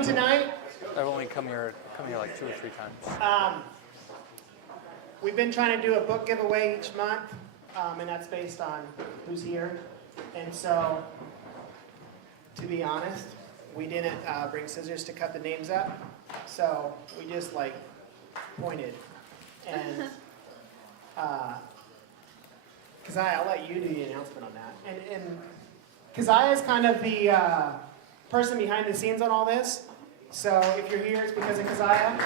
coming tonight? I've only come here like 2 or 3 times. We've been trying to do a book giveaway each month, and that's based on who's here. And so, to be honest, we didn't bring scissors to cut the names up, so we just like pointed. And Keziah, I'll let you do the announcement on that. And Keziah is kind of the person behind the scenes on all this. So if you're here, it's because of Keziah.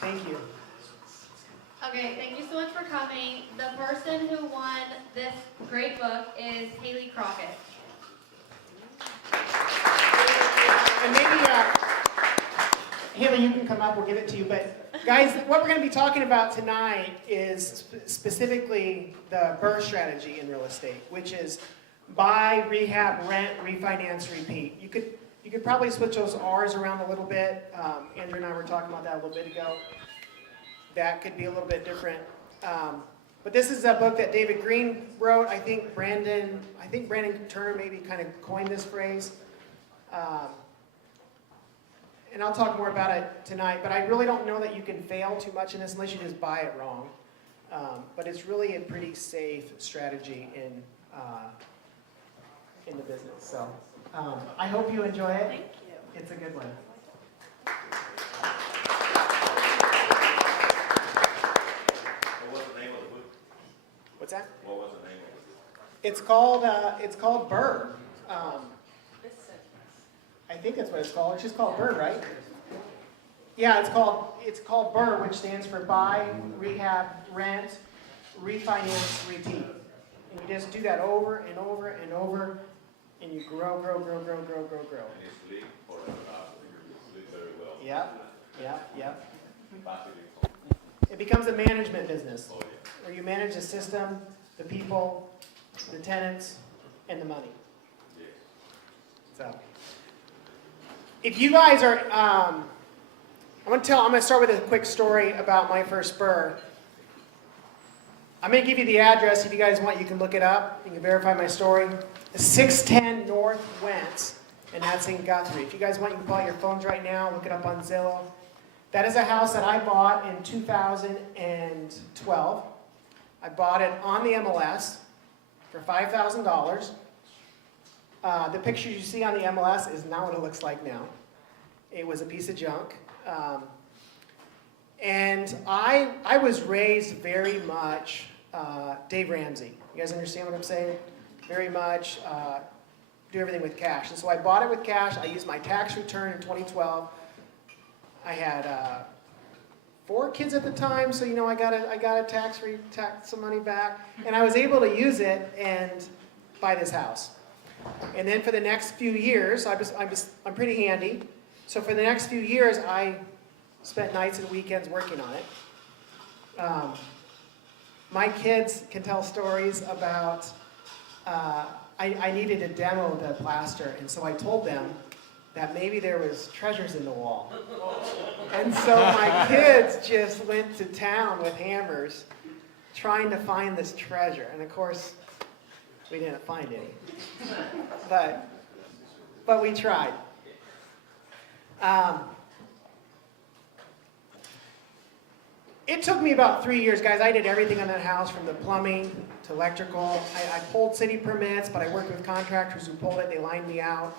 Thank you. Okay, thank you so much for coming. The person who won this great book is Haley Crockett. And maybe, Haley, you can come up, we'll give it to you. But guys, what we're going to be talking about tonight is specifically the BRRRR strategy in real estate, which is buy, rehab, rent, refinance, repeat. You could probably switch those R's around a little bit. Andrew and I were talking about that a little bit ago. That could be a little bit different. But this is a book that David Green wrote. I think Brandon Turner maybe kind of coined this phrase. And I'll talk more about it tonight, but I really don't know that you can fail too much in this unless you just buy it wrong. But it's really a pretty safe strategy in the business. So I hope you enjoy it. Thank you. It's a good one. What was the name of the book? What's that? What was the name of the book? It's called BRRRR. I think that's what it's called. It's just called BRRRR, right? Yeah, it's called BRRRR, which stands for buy, rehab, rent, refinance, repeat. And you just do that over and over and over, and you grow. And it's leaked for sleep very well. Yep. Passive It becomes a management business, income. Oh, yeah. where you manage the system, the people, the tenants, and the money. Yes. So, if you guys are, I'm going to start with a quick story about my first BRRRR. I'm going to give you the address. If you guys want, you can look it up. You can verify my story. 610 North Wentz, and that's in Guthrie. If you guys want, you can pull out your phones right now, look it up on Zillow. That is a house that I bought in 2012. I bought it on the MLS for $5,000. The picture you see on the MLS is not what it looks like now. It was a piece of junk. And I was raised very much Dave Ramsey. You guys understand what I'm saying? Very much do everything with cash. And so I bought it with cash. I used my tax return in 2012. I had 4 kids at the time, so I got a tax some money back, and I was able to use it and buy this house. And then for the next few years, I'm pretty handy. So for the next few years, I spent nights and weekends working on it. My kids can tell stories about, I needed to demo the plaster, and so I told them that maybe there was treasures in the wall. And so my kids just went to town with hammers trying to find this treasure. And of course, we didn't find any. But we tried. It took me about 3 years, guys. I did everything on that house, from the plumbing to electrical. I pulled city permits, but I worked with contractors who pulled it. They lined me out.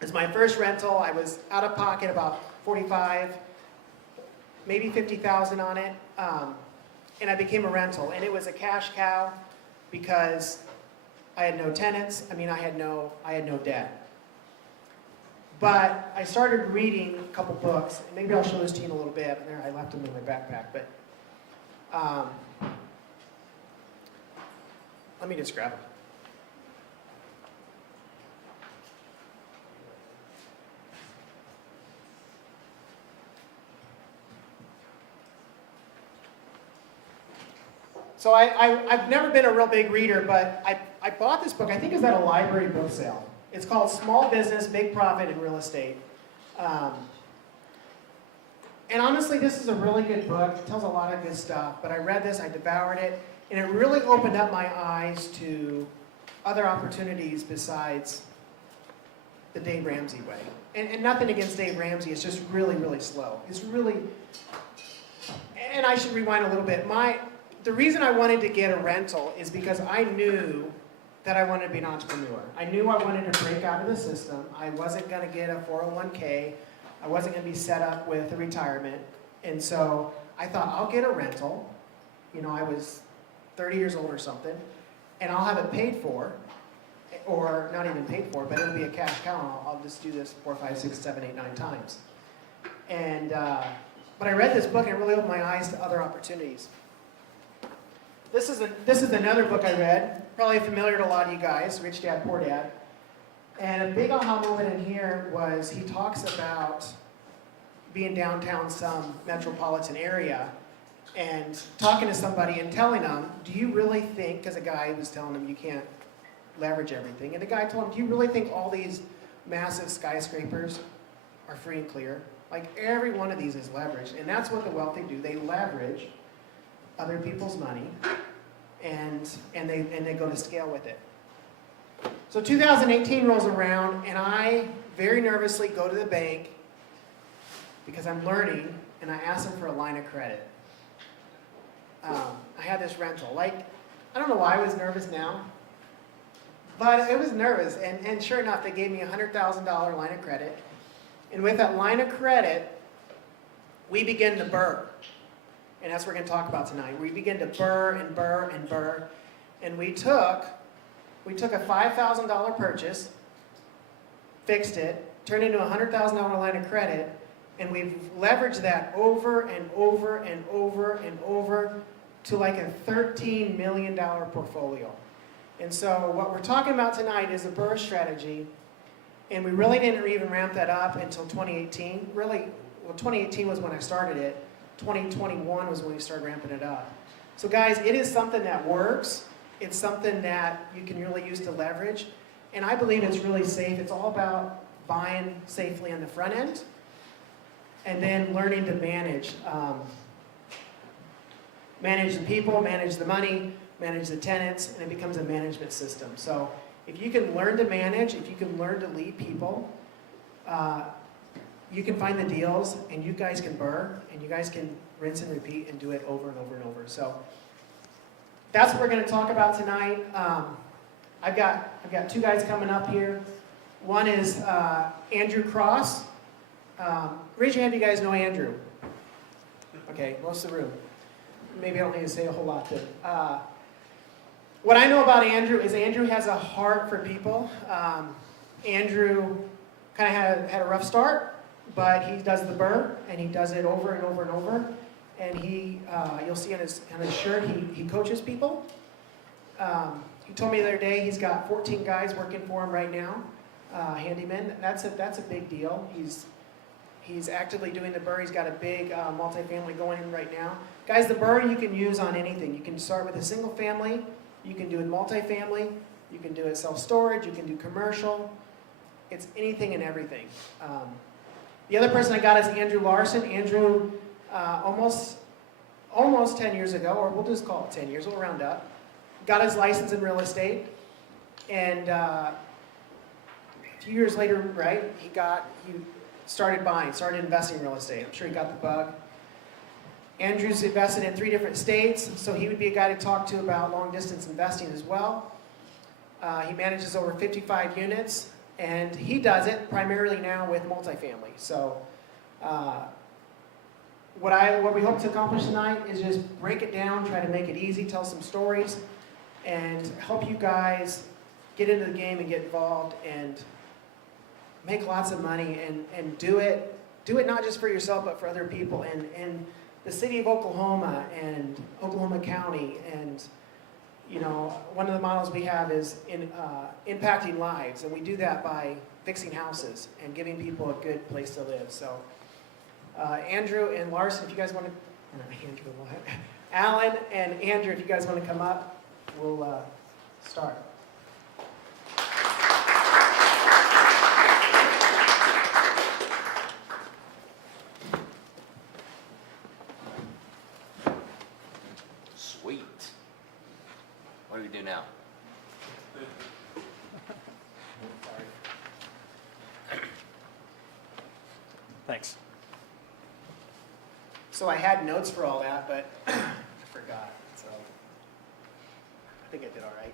As my first rental, I was out of pocket about $45,000, maybe $50,000 on it, and I became a rental. And it was a cash cow because I had no tenants. I had no debt. But I started reading a couple books, and maybe I'll show this to you in a little bit. There, I left them in my backpack, but let me just grab them. So I've never been a real big reader, but I bought this book. I think it was at a library book sale. It's called Small Business, Big Profit in Real Estate. And honestly, this is a really good book. It tells a lot of good stuff. But I read this, I devoured it, and it really opened up my eyes to other opportunities besides the Dave Ramsey way. And nothing against Dave Ramsey, it's just really, really slow. It's really, and I should rewind a little bit. The reason I wanted to get a rental is because I knew that I wanted to be an entrepreneur. I knew I wanted to break out of the system. I wasn't going to get a 401k. I wasn't going to be set up with a retirement. And so I thought, I'll get a rental. You know, I was 30 years old or something, and I'll have it paid for, or not even paid for, but it'll be a cash cow. I'll just do this 4, 5, 6, 7, 8, 9 times. And but I read this book and it really opened my eyes to other opportunities. This is another book I read, probably familiar to a lot of you guys, Rich Dad, Poor Dad. And a big aha moment in here was he talks about being downtown some metropolitan area and talking to somebody and telling them, do you really think, because a guy was telling him you can't leverage everything, and the guy told him, do you really think all these massive skyscrapers are free and clear? Like every one of these is leveraged, and that's what the wealthy do. They leverage other people's money, and they go to scale with it. So 2018 rolls around, and I very nervously go to the bank because I'm learning, and I ask them for a line of credit. I had this rental. Like, I don't know why I was nervous now, but it was nervous, and sure enough, they gave me a $100,000 line of credit, and with that line of credit, we begin to BRRRR. And that's what we're going to talk about tonight. We begin to BRRRR and BRRRR and BRRRR. And we took a $5,000 purchase, fixed it, turned it into a $100,000 line of credit, and we've leveraged that over and over and over and over to like a $13 million portfolio. And so what we're talking about tonight is a BRRRR strategy, and we really didn't even ramp that up until 2018. Really, well, 2018 was when I started it. 2021 was when we started ramping it up. So guys, it is something that works. It's something that you can really use to leverage. And I believe it's really safe. It's all about buying safely on the front end and then learning to manage. Manage the people, manage the money, manage the tenants, and it becomes a management system. So if you can learn to manage, if you can learn to lead people, you can find the deals, and you guys can BRRRR, and you guys can rinse and repeat and do it over and over and over. So that's what we're going to talk about tonight. I've got two guys coming up here. One is Andrew Cross. Raise your hand if you guys know Andrew. Okay, most of the room. Maybe I don't need to say a whole lot to what I know about Andrew is Andrew has a heart for people. Andrew kind of had a rough start, but he does the BRRRR, and he does it over and over and over. And you'll see on his shirt, he coaches people. He told me the other day he's got 14 guys working for him right now, handymen. That's a big deal. He's actively doing the BRRRR. He's got a big multifamily going in right now. Guys, the BRRRR you can use on anything. You can start with a single family. You can do it multifamily. You can do it self-storage. You can do commercial. It's anything and everything. The other person I got is Andrew Larsen. Andrew, almost 10 years ago, or we'll just call it 10 years, we'll round up, got his license in real estate, and a few years later, right, he started investing in real estate. I'm sure he got the bug. Andrew's invested in 3 different states, so he would be a guy to talk to about long-distance investing as well. He manages over 55 units. And he does it primarily now with multifamily. So what we hope to accomplish tonight is just break it down, try to make it easy, tell some stories, and help you guys get into the game and get involved and make lots of money and do it not just for yourself but for other people. And the city of Oklahoma and Oklahoma County, and you know, one of the models we have is impacting lives, and we do that by fixing houses and giving people a good place to live. So Andrew and Larsen, if you guys want to, Alan and Andrew, if you guys want to come up, we'll start. Sweet. What do we do now? So I had notes for all that, but I forgot, so I think I did all right.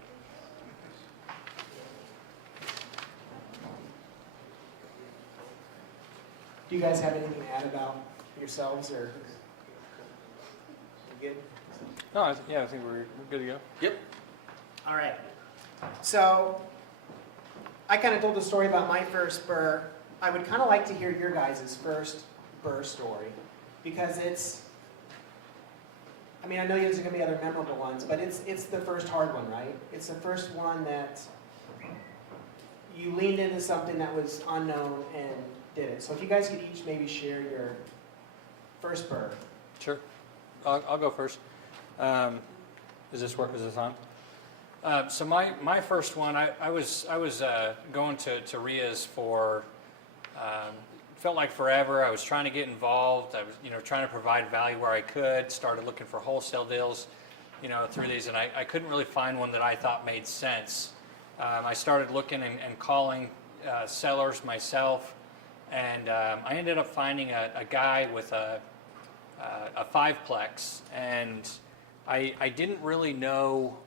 Do you guys have anything to add about yourselves, or you good? No, yeah, I think we're good to go. Yep. All right. So I kind of told the story about my first BRRRR. I would kind of like to hear your guys' first BRRRR story, because it's, I mean, I know there's going to be other memorable ones, but it's the first hard one, right? It's the first one that you leaned into something that was unknown and did it. So if you guys could each maybe share your first BRRRR. Sure. I'll go first. Is this on? So my first one, I was going to REIAs for felt like forever. I was trying to get involved. I was trying to provide value where I could. Started looking for wholesale deals, through these, and I couldn't really find one that I thought made sense. I started looking and calling sellers myself, and I ended up finding a guy with a fiveplex, and I didn't really know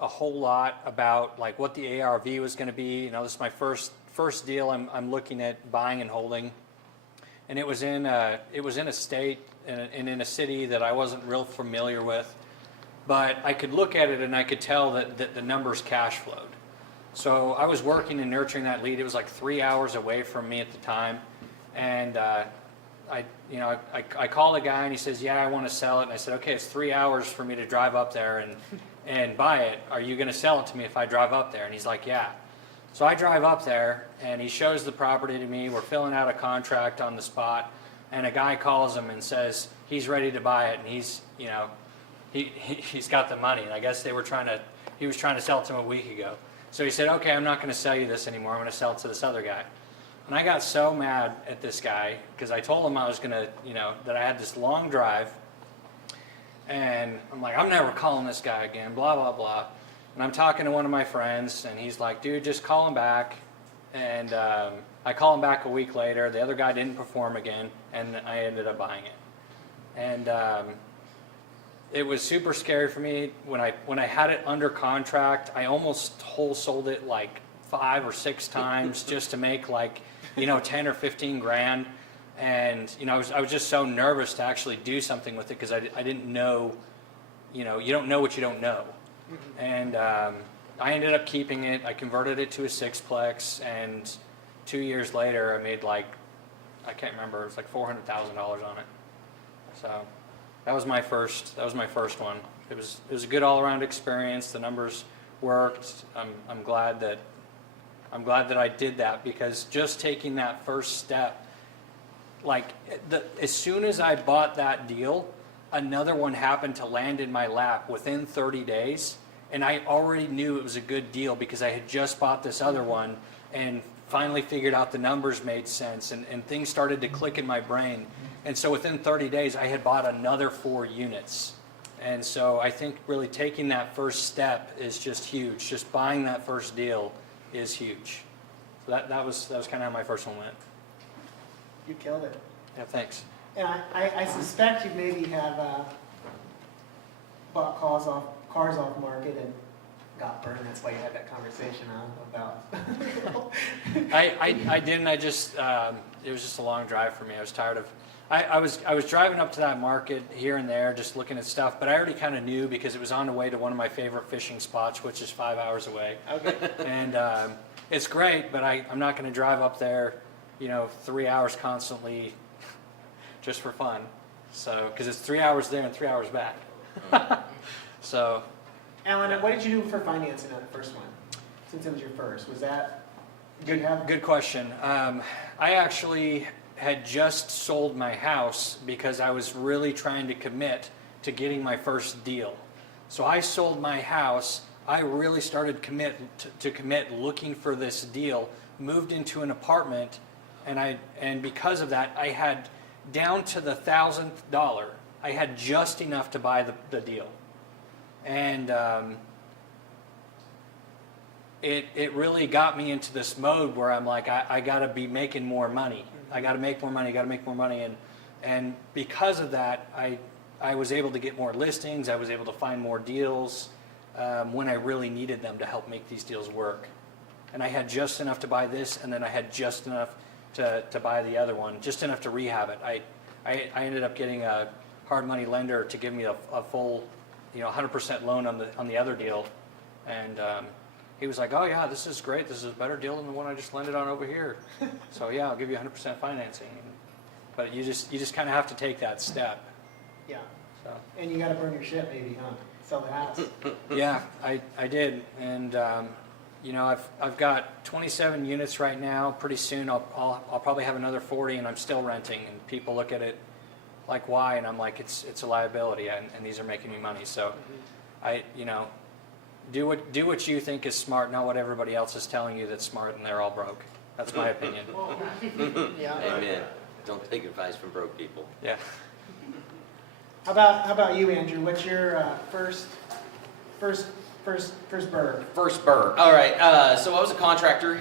a whole lot about like what the ARV was going to be. This is my first deal I'm looking at buying and holding, and it was in a state and in a city that I wasn't real familiar with, but I could look at it and I could tell that the numbers cash flowed. So I was working and nurturing that lead. It was like 3 hours away from me at the time, and I called a guy and he says, yeah, I want to sell it. And I said, okay, it's 3 hours for me to drive up there and buy it. Are you going to sell it to me if I drive up there? And he's like, yeah. So I drive up there and he shows the property to me. We're filling out a contract on the spot, and a guy calls him and says he's ready to buy it, and he's got the money. And I guess he was trying to sell it to him a week ago. So he said, okay, I'm not going to sell you this anymore. I'm going to sell it to this other guy. And I got so mad at this guy because I told him I was going to, that I had this long drive. And I'm like, I'm never calling this guy again, blah, blah, blah. And I'm talking to one of my friends, and he's like, dude, just call him back. And I call him back a week later. The other guy didn't perform again, and I ended up buying it. And it was super scary for me. When I had it under contract, I almost wholesold it like 5 or 6 times just to make like 10 or 15 grand. And I was just so nervous to actually do something with it because I didn't know, you don't know what you don't know. And I ended up keeping it. I converted it to a 6-plex, and 2 years later I made like, I can't remember, it was like $400,000 on it. So that was my first one. It was a good all-around experience. The numbers worked. I'm glad that I did that, because just taking that first step, like as soon as I bought that deal, another one happened to land in my lap within 30 days, and I already knew it was a good deal because I had just bought this other one and finally figured out the numbers made sense, and things started to click in my brain. And so within 30 days, I had bought another 4 units. And so I think really taking that first step is just huge. Just buying that first deal is huge. So that was kind of how my first one went. You killed it. Yeah, thanks. And I suspect you maybe have bought cars off market and got burned. That's why you had that conversation about. I didn't. I just it was just a long drive for me. I was tired of. I was driving up to that market here and there, just looking at stuff. But I already kind of knew because it was on the way to one of my favorite fishing spots, which is 5 hours away. Okay. And it's great, but I'm not going to drive up there, 3 hours constantly, just for fun. So because it's 3 hours there and 3 hours back. So. Alan, what did you do for financing on the first one? Since it was your first, was that? Good question. I actually had just sold my house because I was really trying to commit to getting my first deal. So I sold my house. I really started to commit looking for this deal, moved into an apartment, and because of that, I had down to the $1,000, I had just enough to buy the deal. And it really got me into this mode where I'm like, I got to be making more money. I got to make more money. And because of that, I was able to get more listings, I was able to find more deals when I really needed them to help make these deals work. And I had just enough to buy this, and then I had just enough to buy the other one, just enough to rehab it. I ended up getting a hard money lender to give me a full, 100% loan on the other deal. And he was like, oh yeah, this is great. This is a better deal than the one I just lended on over here. So yeah, I'll give you 100% financing. But you just kind of have to take that step. Yeah. So. And you got to burn your ship, maybe, huh? Sell the house. Yeah, I did, and I've got 27 units right now. Pretty soon I'll probably have another 40, and I'm still renting. And people look at it like, why? And I'm like, it's a liability, and these are making me money. So, do what you think is smart, not what everybody else is telling you that's smart, and they're all broke. That's my opinion. Yeah. Amen. Don't take advice from broke people. Yeah. How about you, Andrew? What's your first BRRRR? First BRRRR. All right. So I was a contractor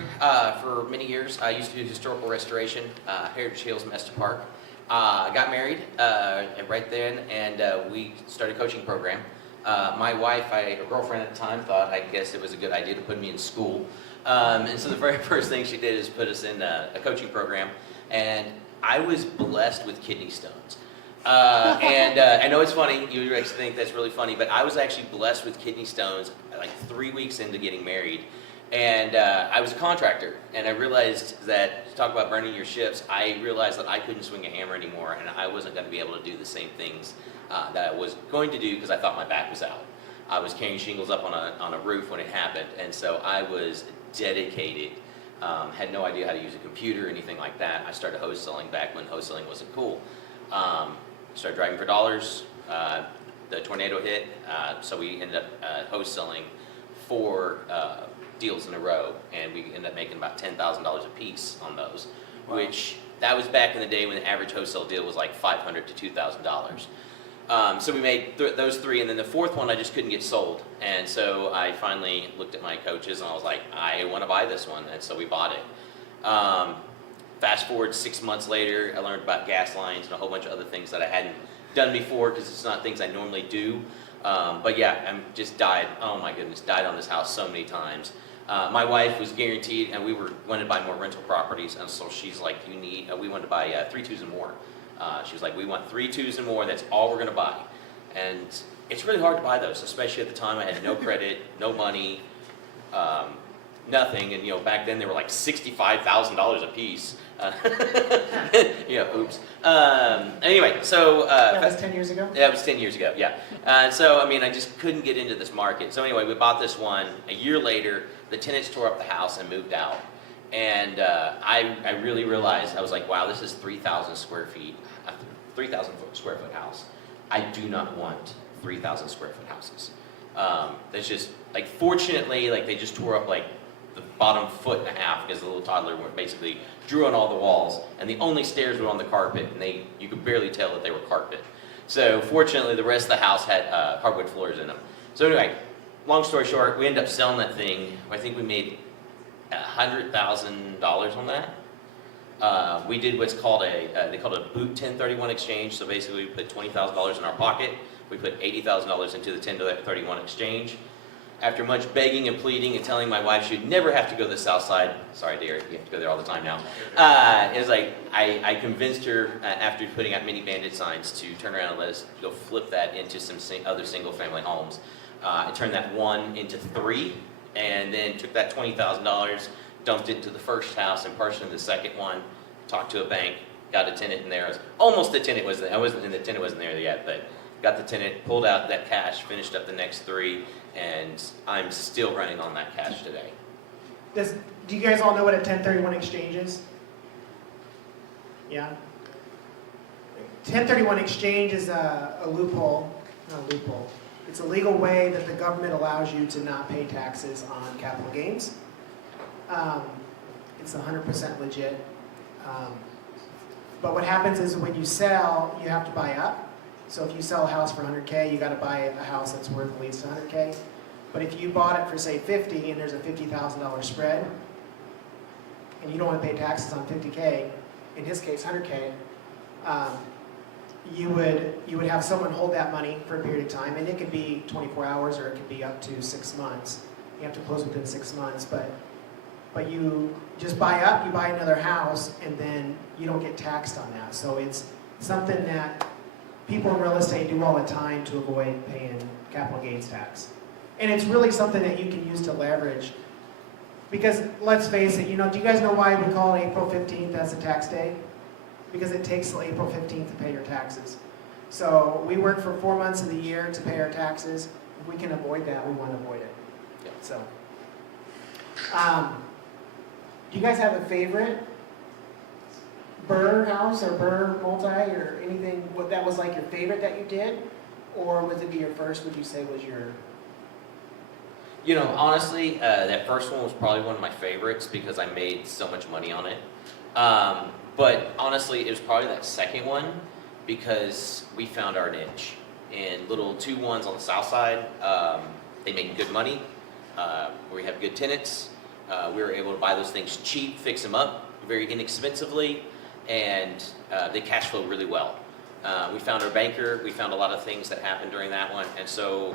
for many years. I used to do historical restoration, Heritage Hills, Mesta Park. Got married right then, and we started a coaching program. My wife, her girlfriend at the time, thought I guess it was a good idea to put me in school. And so the very first thing she did is put us in a coaching program, and I was blessed with kidney stones. And I know it's funny, you guys think that's really funny, but I was actually blessed with kidney stones like 3 weeks into getting married. And I was a contractor, and I realized that, to talk about burning your ships, I realized that I couldn't swing a hammer anymore, and I wasn't going to be able to do the same things that I was going to do because I thought my back was out. I was carrying shingles up on a roof when it happened, and so I was dedicated. Had no idea how to use a computer or anything like that. I started wholesaling back when wholesaling wasn't cool. Started driving for dollars. The tornado hit, so we ended up wholesaling 4 deals in a row, and we ended up making about $10,000 a piece on those. Wow. Which that was back in the day when the average wholesale deal was like $500 to $2,000. So we made those 3, and then the 4th one I just couldn't get sold, and so I finally looked at my coaches and I was like, I want to buy this one, and so we bought it. Fast forward 6 months later, I learned about gas lines and a whole bunch of other things that I hadn't done before because it's not things I normally do. But yeah, I'm just died. Oh my goodness, died on this house so many times. My wife was guaranteed, and we wanted to buy more rental properties, and so she's like, we wanted to buy 3 2s and more. She was like, we want 3 2s and more. That's all we're going to buy. And it's really hard to buy those, especially at the time I had no credit, no money, nothing. And back then they were like $65,000 a piece. Oops. Anyway, so That was 10 years ago? that was 10 years ago, yeah. So, I just couldn't get into this market. So anyway, we bought this one. A year later, the tenants tore up the house and moved out. And I really realized, I was like, wow, this is 3,000 square feet, 3,000 square foot house. I do not want 3,000 square foot houses. That's just, fortunately, they just tore up, the bottom 1.5 feet because the little toddler basically drew on all the walls, and the only stairs were on the carpet, and you could barely tell that they were carpet. So fortunately, the rest of the house had hardwood floors in them. So anyway, long story short, we ended up selling that thing. I think we made $100,000 on that. We did what's called they called it a boot 1031 exchange. So basically, we put $20,000 in our pocket. We put $80,000 into the 1031 exchange. After much begging and pleading and telling my wife she'd never have to go to the south side, sorry dear, you have to go there all the time now, it was like, I convinced her after putting out mini bandit signs to turn around and let us go flip that into some other single family homes. I turned that 1 into 3, and then took that $20,000, dumped it into the first house and partially the second one, talked to a bank, got a tenant in there. Almost the tenant was there. The tenant wasn't there yet, but got the tenant, pulled out that cash, finished up the next 3, and I'm still running on that cash today. Do you guys all know what a 1031 exchange is? Yeah? 1031 exchange is a loophole, not a loophole. It's a legal way that the government allows you to not pay taxes on capital gains. It's 100% legit. But what happens is when you sell, you have to buy up. So if you sell a house for 100K, you got to buy a house that's worth at least 100K. But if you bought it for say 50 and there's a $50,000 spread, and you don't want to pay taxes on 50K, in his case 100K, you would have someone hold that money for a period of time, and it could be 24 hours or it could be up to 6 months. You have to close within 6 months, but you just buy up, you buy another house, and then you don't get taxed on that. So it's something that people in real estate do all the time to avoid paying capital gains tax. And it's really something that you can use to leverage. Because let's face it, do you guys know why we call it April 15th as a tax day? Because it takes till April 15th to pay your taxes. So we work for 4 months of the year to pay our taxes. If we can avoid that, we want to avoid it. Yeah. So, do you guys have a favorite BRRRR house or BRRRR multi or anything what that was like your favorite that you did? Or would it be your first, would you say was your... Honestly, that first one was probably one of my favorites because I made so much money on it. But honestly, it was probably that second one because we found our niche. And little 2-1s on the south side, they make good money. We have good tenants. We were able to buy those things cheap, fix them up very inexpensively, and they cash flow really well. We found our banker. We found a lot of things that happened during that one. And so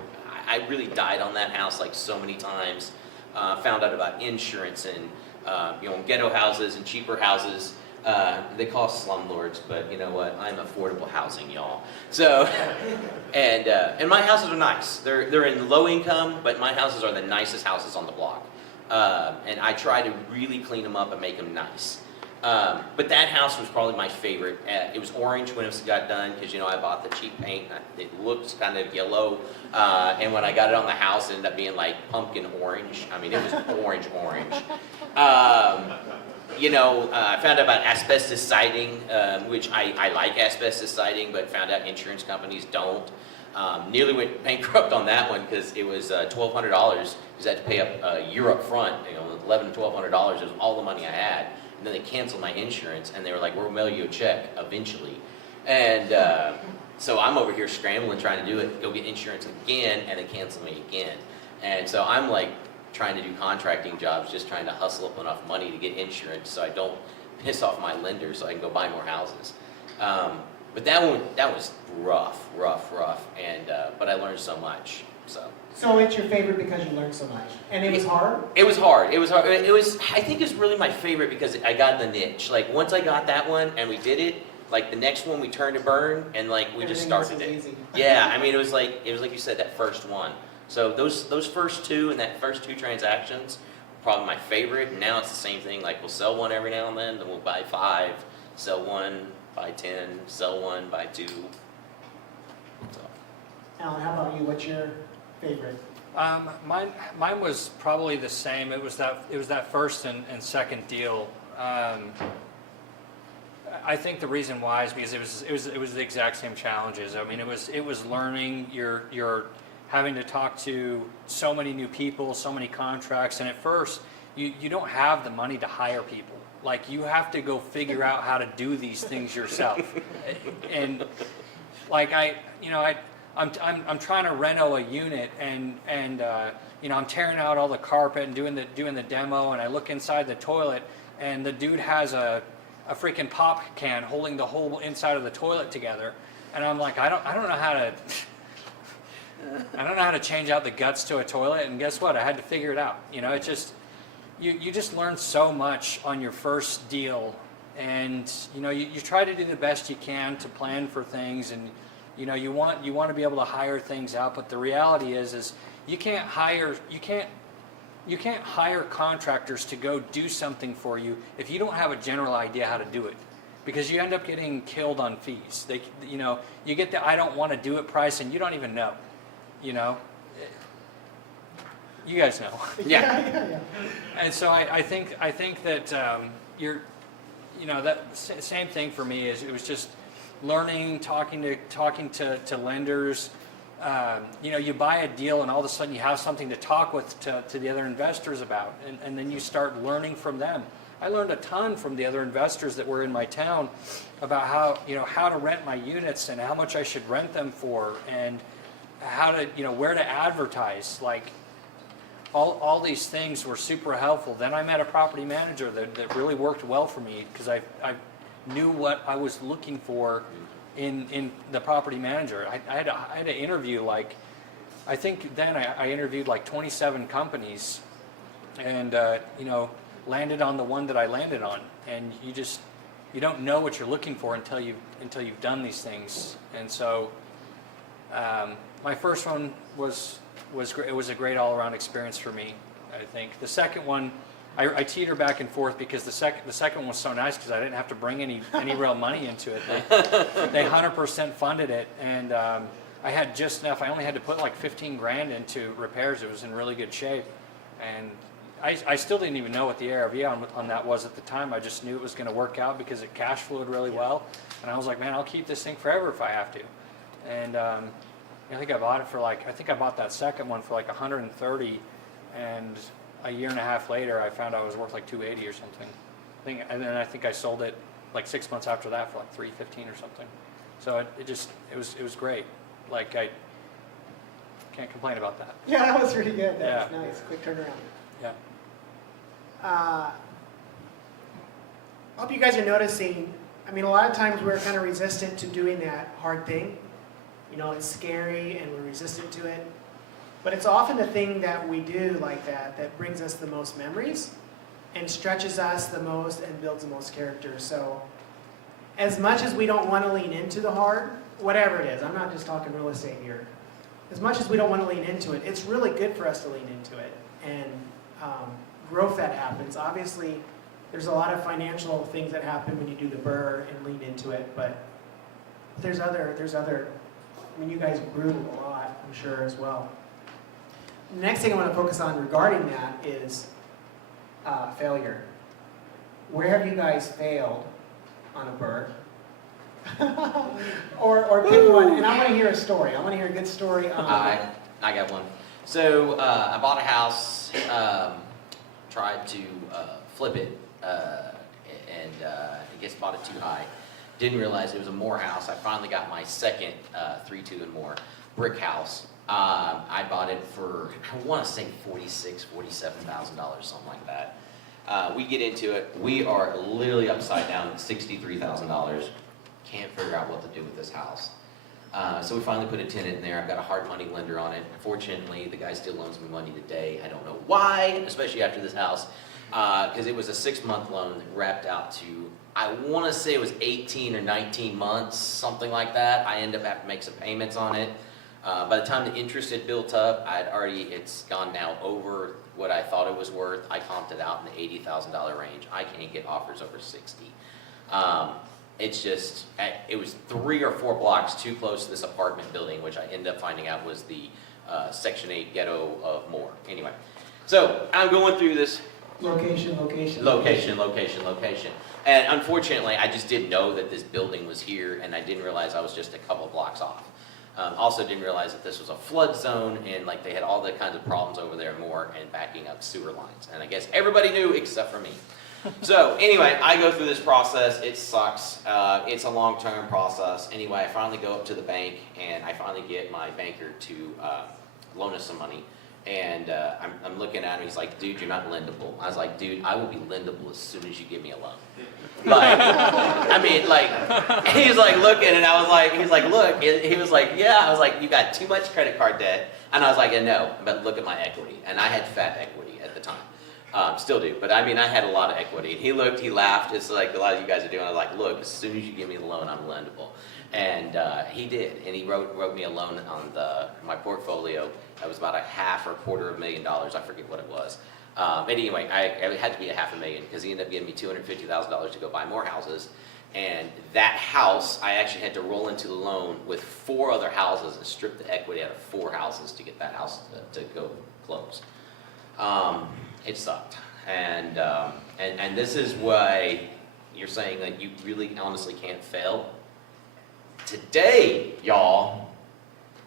I really died on that house like so many times. Found out about insurance and ghetto houses and cheaper houses. They call us slumlords, but you know what? I'm affordable housing, y'all. So, and my houses are nice. They're in low income, but my houses are the nicest houses on the block. And I try to really clean them up and make them nice. But that house was probably my favorite. It was orange when it got done because I bought the cheap paint. It looks kind of yellow, and when I got it on the house, it ended up being like pumpkin orange. I mean, it was orange. I found out about asbestos siding, which I like asbestos siding, but found out insurance companies don't. Nearly went bankrupt on that one because it was $1,200 because I had to pay up a year up front. $1,100 to $1,200 was all the money I had. And then they canceled my insurance, and they were like, we'll mail you a check eventually. And so I'm over here scrambling, trying to do it, go get insurance again, and they cancel me again. And so I'm like trying to do contracting jobs, just trying to hustle up enough money to get insurance so I don't piss off my lenders so I can go buy more houses. But that was rough, and but I learned so much. So it's your favorite because you learned so much, and it was hard? It was hard. I think it's really my favorite because I got the niche. Like once I got that one and we did it, like the next one we turned to burn and like we just started it. Easy. Yeah, I mean it was like you said, that first one. So those first two and that first 2 transactions were probably my favorite. And now it's the same thing. Like we'll sell one every now and then we'll buy 5, sell 1, buy 10, sell 1, buy 2. So. Alan, how about you? What's your favorite? Mine was probably the same. It was that first and second deal. I think the reason why is because it was the exact same challenges. I mean, it was learning. You're having to talk to so many new people, so many contracts, and at first you don't have the money to hire people. Like you have to go figure out how to do these things yourself. And like I'm trying to reno a unit and I'm tearing out all the carpet and doing the demo, and I look inside the toilet and the dude has a freaking pop can holding the whole inside of the toilet together, and I'm like, I don't know how to change out the guts to a toilet, and guess what? I had to figure it out. It's just you just learn so much on your first deal, and you try to do the best you can to plan for things, and you want to be able to hire things out, but the reality is you can't hire contractors to go do something for you if you don't have a general idea how to do it, because you end up getting killed on fees. You get the I don't want to do it price, and you don't even know. You guys know. Yeah. And so I think that that same thing for me is it was just learning, talking to lenders. You buy a deal and all of a sudden you have something to talk to the other investors about, and then you start learning from them. I learned a ton from the other investors that were in my town about how to rent my units and how much I should rent them for, and how to where to advertise. Like all these things were super helpful. Then I met a property manager that really worked well for me because I knew what I was looking for in the property manager. I had to interview like, I think then I interviewed like 27 companies, and you know, landed on the one that I landed on. And you don't know what you're looking for until you've done these things. And so my first one was great. It was a great all-around experience for me, I think. The second one, I teeter back and forth because the second one was so nice because I didn't have to bring any real money into it. They 100% funded it, and I had just enough. I only had to put like 15 grand into repairs. It was in really good shape, and I still didn't even know what the ARV on that was at the time. I just knew it was going to work out because it cash flowed really well, and I was like, man, I'll keep this thing forever if I have to. And I think I bought it for like, I think I bought that second one for like 130, and a year and a half later, I found out it was worth like 280 or something. And then I think I sold it like 6 months after that for like 315 or something. So it was great. Like, I can't complain about that. Yeah, that was really good. That was Yeah. nice. Quick turnaround. Yeah. I hope you guys are noticing, I mean, a lot of times we're kind of resistant to doing that hard thing. You know, it's scary and we're resistant to it. But it's often the thing that we do like that brings us the most memories and stretches us the most and builds the most character. So as much as we don't want to lean into the hard, whatever it is, I'm not just talking real estate here. As much as we don't want to lean into it, it's really good for us to lean into it. And growth that happens. Obviously, there's a lot of financial things that happen when you do the BRRRR and lean into it, but there's other, I mean, you guys grew a lot, I'm sure, as well. The next thing I want to focus on regarding that is failure. Where have you guys failed on a BRRRR? or pick one, and I want to hear a story. I want to hear a good story. I got one. So I bought a house, tried to flip it, and I guess bought it too high. Didn't realize it was a more house. I finally got my second 3-2 and more brick house. I bought it for, I want to say $47,000, something like that. We get into it. We are literally upside down at $63,000. Can't figure out what to do with this house. So we finally put a tenant in there. I've got a hard money lender on it. Unfortunately, the guy still loans me money today. I don't know why, especially after this house, because it was a 6-month loan that wrapped out to, I want to say it was 18 or 19 months, something like that. I ended up having to make some payments on it. By the time the interest had built up, it's gone now over what I thought it was worth. I comped it out in the $80,000 range. I can't get offers over 60. It's just, it was 3 or 4 blocks too close to this apartment building, which I ended up finding out was the Section 8 ghetto of Moore. Anyway, so I'm going through this. Location. And unfortunately, I just didn't know that this building was here, and I didn't realize I was just a couple blocks off. Also didn't realize that this was a flood zone, and like they had all the kinds of problems over there more and backing up sewer lines. And I guess everybody knew except for me. So anyway, I go through this process. It sucks. It's a long-term process. Anyway, I finally go up to the bank, and I finally get my banker to loan us some money. And I'm looking at him. He's like, dude, you're not lendable. I was like, dude, I will be lendable as soon as you give me a loan. Like, I mean, like, he's like looking, and I was like, he's like, look. He was like, yeah. I was like, you got too much credit card debt. And I was like, yeah, no, but look at my equity. And I had fat equity at the time. Still do, but I mean, I had a lot of equity. And he looked, he laughed. It's like a lot of you guys are doing. I was like, look, as soon as you give me the loan, I'm lendable. And he did, and he wrote me a loan on my portfolio. That was about $500,000 I forget what it was. But anyway, it had to be $500,000 because he ended up giving me $250,000 to go buy more houses. And that house, I actually had to roll into the loan with 4 other houses and strip the equity out of 4 houses to get that house to go close. It sucked, and this is why you're saying that you really honestly can't fail. Today, y'all,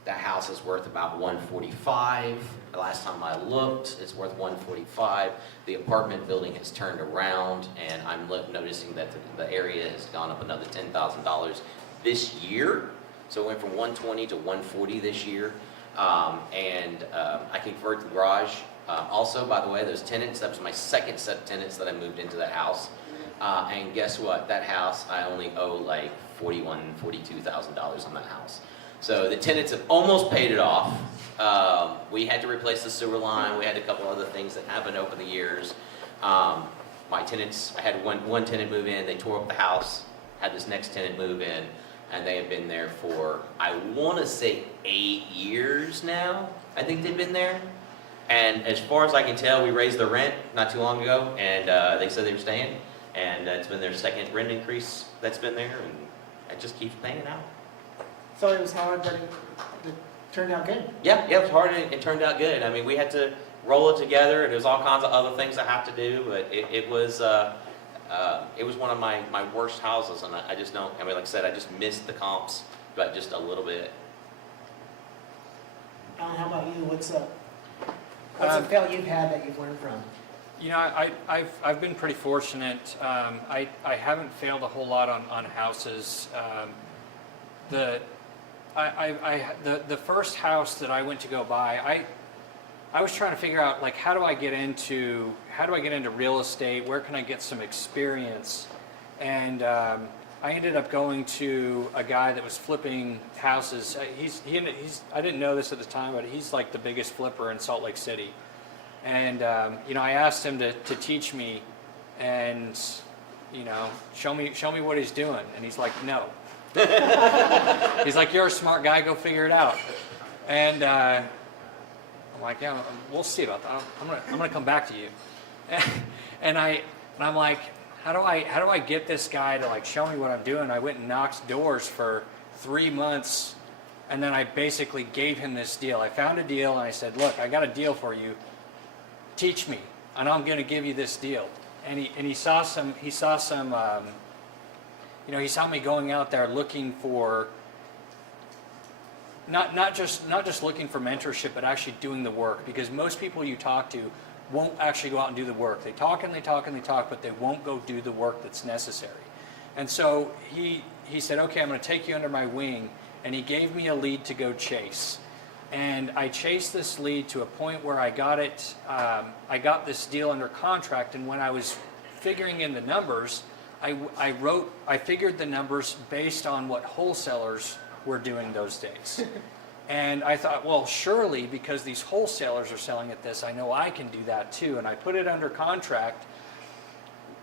that house is worth about $145. The last time I looked, it's worth $145. The apartment building has turned around, and I'm noticing that the area has gone up another $10,000 this year. So it went from $120 to $140 this year, and I converted the garage. Also, by the way, those tenants, that was my second set of tenants that I moved into that house. And guess what? That house, I only owe like $42,000 on that house. So the tenants have almost paid it off. We had to replace the sewer line. We had a couple other things that happened over the years. My tenants, I had one tenant move in, they tore up the house, had this next tenant move in, and they have been there for, I want to say 8 years now. I think they've been there. And as far as I can tell, we raised the rent not too long ago, and they said they were staying. And it's been their second rent increase that's been there, and it just keeps paying out. So it was hard, but it turned out good. Yeah, it was hard, and it turned out good. I mean, we had to roll it together, and there's all kinds of other things I have to do, but it was one of my worst houses, and I just don't, I mean, like I said, I just missed the comps, but just a little bit. Alan, how about you? What's a fail you've had that you've learned from? You know, I've been pretty fortunate. I haven't failed a whole lot on houses. The first house that I went to go buy, I was trying to figure out, like, how do I get into real estate? Where can I get some experience? And I ended up going to a guy that was flipping houses. I didn't know this at the time, but he's like the biggest flipper in Salt Lake City. And you know, I asked him to teach me, and you know, show me what he's doing. And he's like, no. He's like, you're a smart guy, go figure it out. And I'm like, yeah, we'll see about that. I'm gonna come back to you. And I'm like, how do I get this guy to like show me what I'm doing? I went and knocked doors for 3 months, and then I basically gave him this deal. I found a deal, and I said, look, I got a deal for you. Teach me, and I'm going to give you this deal. And he saw me going out there looking for not just looking for mentorship, but actually doing the work. Because most people you talk to won't actually go out and do the work. They talk and they talk and they talk, but they won't go do the work that's necessary. And so he said, okay, I'm going to take you under my wing, and he gave me a lead to go chase. And I chased this lead to a point where I got it. I got this deal under contract, and when I was figuring in the numbers, I figured the numbers based on what wholesalers were doing those days. And I thought, well, surely because these wholesalers are selling at this, I know I can do that too. And I put it under contract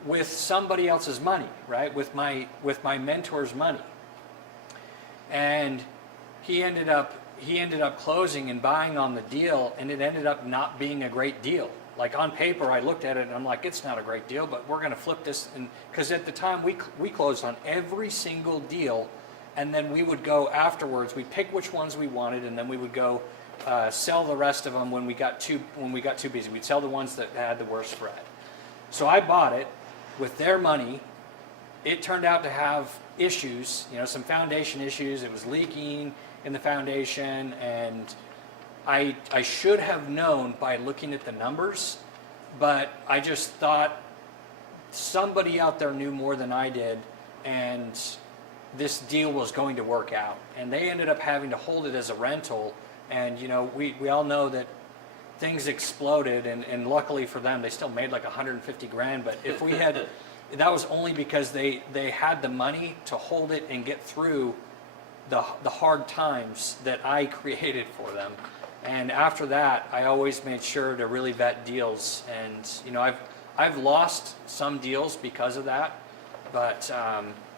with somebody else's money, right? With my mentor's money. And he ended up closing and buying on the deal, and it ended up not being a great deal. Like on paper, I looked at it and I'm like, it's not a great deal, but we're going to flip this. And because at the time we closed on every single deal, and then we would go afterwards. We'd pick which ones we wanted, and then we would go sell the rest of them when we got too busy. We'd sell the ones that had the worst spread. So I bought it with their money. It turned out to have issues, you know, some foundation issues. It was leaking in the foundation, and I should have known by looking at the numbers, but I just thought somebody out there knew more than I did, and this deal was going to work out. And they ended up having to hold it as a rental, and you know, we all know that things exploded, and luckily for them, they still made like 150 grand, but if we had, that was only because they had the money to hold it and get through the hard times that I created for them. And after that, I always made sure to really vet deals. And you know, I've lost some deals because of that, but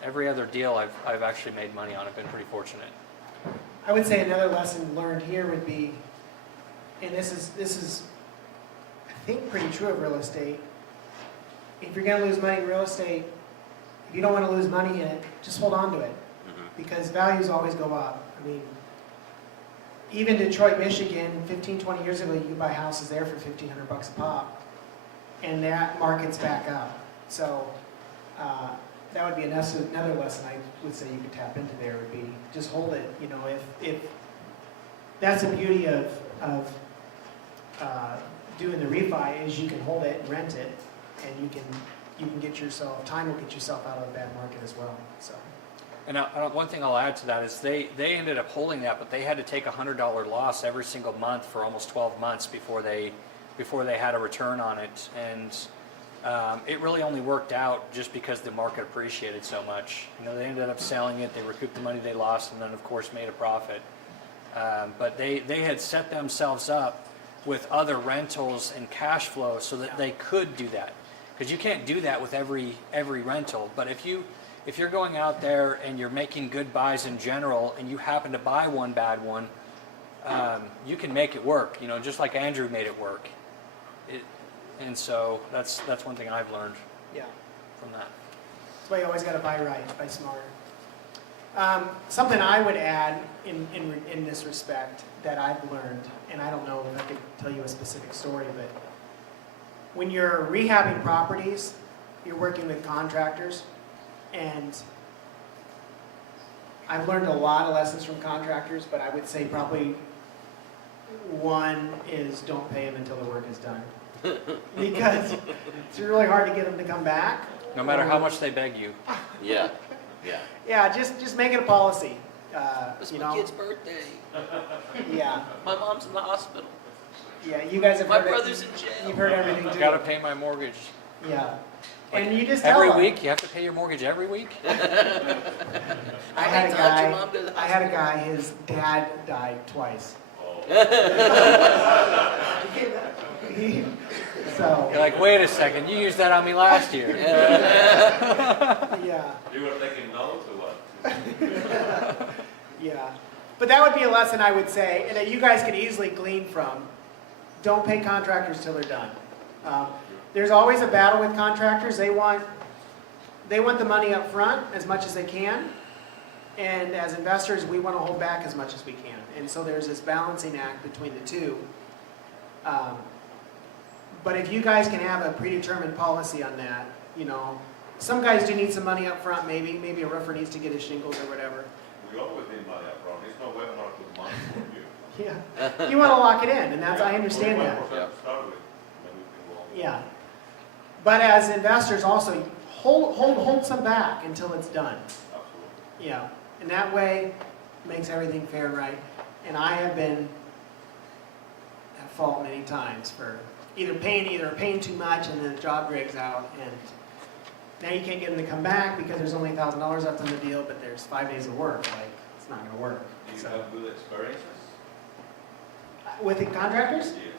every other deal I've actually made money on. I've been pretty fortunate. I would say another lesson learned here would be, and this is I think pretty true of real estate. If you're going to lose money in real estate, if you don't want to lose money in it, just hold on to it. Because values always go up. I mean, even Detroit, Michigan, 15, 20 years ago, you could buy houses there for $1,500 a pop. And that market's back up. So that would be another lesson I would say you could tap into there would be just hold it. You know, if that's the beauty of doing the refi is you can hold it and rent it, and you can get yourself, time will get yourself out of a bad market as well. So. And one thing I'll add to that is they ended up holding that, but they had to take a $100 loss every single month for almost 12 months before they had a return on it. And It really only worked out just because the market appreciated so much. You know, they ended up selling it, they recouped the money they lost, and then of course made a profit. But they had set themselves up with other rentals and cash flow so that they could do that. Because you can't do that with every rental. But if you're going out there and you're making good buys in general, and you happen to buy one bad one, you can make it work. You know, just like Andrew made it work. And so that's one thing I've learned Yeah. from that. That's why you always got to buy right, buy smart. Something I would add in this respect that I've learned, and I don't know if I could tell you a specific story, but when you're rehabbing properties, you're working with contractors, and I've learned a lot of lessons from contractors, but I would say probably one is don't pay them until the work is done. Because it's really hard to get them to come back. No matter how much they beg you. Yeah, yeah. Yeah, just make it a policy. It's You my know, kid's birthday. yeah, My mom's in the hospital. yeah. You guys have My heard brother's it. in jail. You've heard everything too. Gotta pay my mortgage. Yeah, Like, and you just tell every them. week? You have to pay your mortgage every week? I had a thought your mom did the guy. I had a guy. His dad died twice. So You're like, wait a second, you used that on me last year. yeah, You were taking notes or what? yeah. But that would be a lesson I would say, and that you guys could easily glean from. Don't pay contractors till they're done. There's always a battle with contractors. They want the money up front as much as they can, and as investors, we want to hold back as much as we can. And so there's this balancing act between the two. But if you guys can have a predetermined policy on that, you know, some guys do need some money up front. Maybe a roofer needs to get his shingles or whatever. We always need money up front. It's no way I'm gonna put money for you. Yeah, you want to lock it in, and that's I understand that. 41% to start with, then we can go on. Yeah, but as investors, also hold some back until it's done. Absolutely. Yeah, and that way makes everything fair and right. And I have been at fault many times for either paying too much and then the job drags out, and now you can't get them to come back because there's only $1,000 left on the deal, but there's 5 days of work. Like, it's not going to work. Do you So, have good experiences? with the contractors, Yes.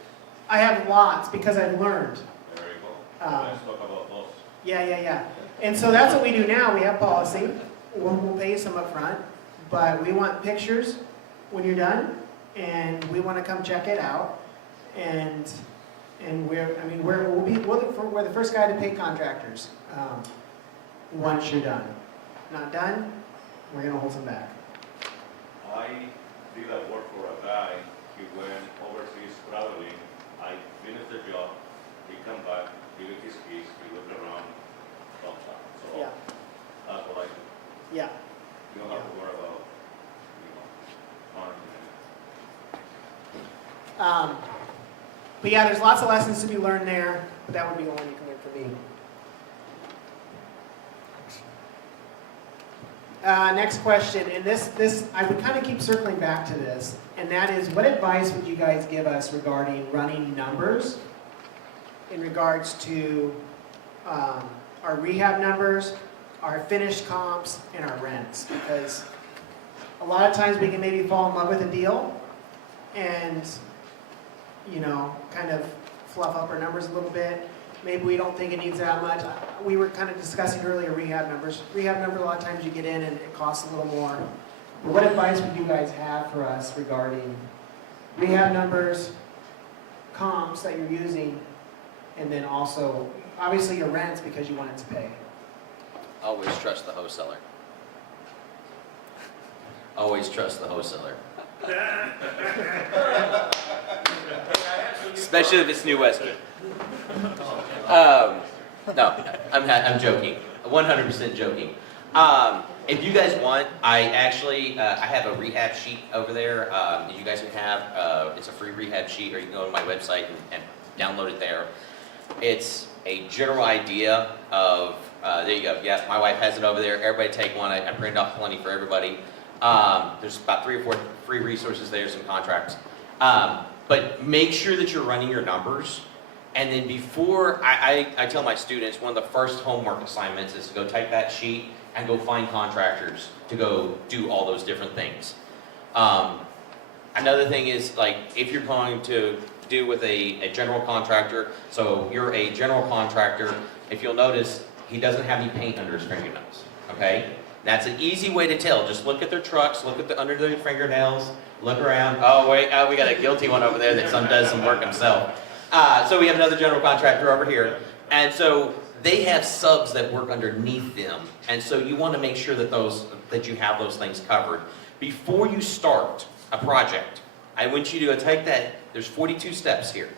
I have lots because I've learned. There you go. Let's talk about those. Yeah. And so that's what we do now. We have policy. We'll pay you some up front, but we want pictures when you're done, and we want to come check it out. And we're the first guy to pay contractors once you're done. Not done, we're gonna hold some back. I did a work for a guy. He went overseas traveling. I finished the job. He come back, give him his keys. He looked around, thumbs up. So Yeah, that's what I do. yeah. You don't have to worry about, money. But yeah, there's lots of lessons to be learned there, but that would be the one you can learn from me. Next question, and this I would kind of keep circling back to this, and that is, what advice would you guys give us regarding running numbers in regards to our rehab numbers, our finished comps, and our rents? Because a lot of times we can maybe fall in love with a deal and, you know, kind of fluff up our numbers a little bit. Maybe we don't think it needs that much. We were kind of discussing earlier rehab numbers. Rehab numbers, a lot of times you get in and it costs a little more. But what advice would you guys have for us regarding rehab numbers, comps that you're using, and then also, obviously your rents because you want it to pay? Always trust the wholesaler. Always trust the wholesaler. Especially if it's New Western. No, I'm joking. 100% joking. If you guys want, I actually I have a rehab sheet over there that you guys can have. It's a free rehab sheet, or you can go to my website and download it there. It's a general idea of, there you go. Yeah, my wife has it over there. Everybody take one. I printed off plenty for everybody. There's about 3 or 4 free resources there, some contracts. But make sure that you're running your numbers And then before, I tell my students, one of the first homework assignments is to go take that sheet and go find contractors to go do all those different things. Another thing is, like, if you're going to do with a general contractor, so you're a general contractor, if you'll notice, he doesn't have any paint under his fingernails, okay? That's an easy way to tell. Just look at their trucks, look at the under their fingernails, look around. Oh wait, we got a guilty one over there that does some work himself. So we have another general contractor over here. And so they have subs that work underneath them. And so you want to make sure that you have those things covered. Before you start a project, I want you to go take that, there's 42 steps here.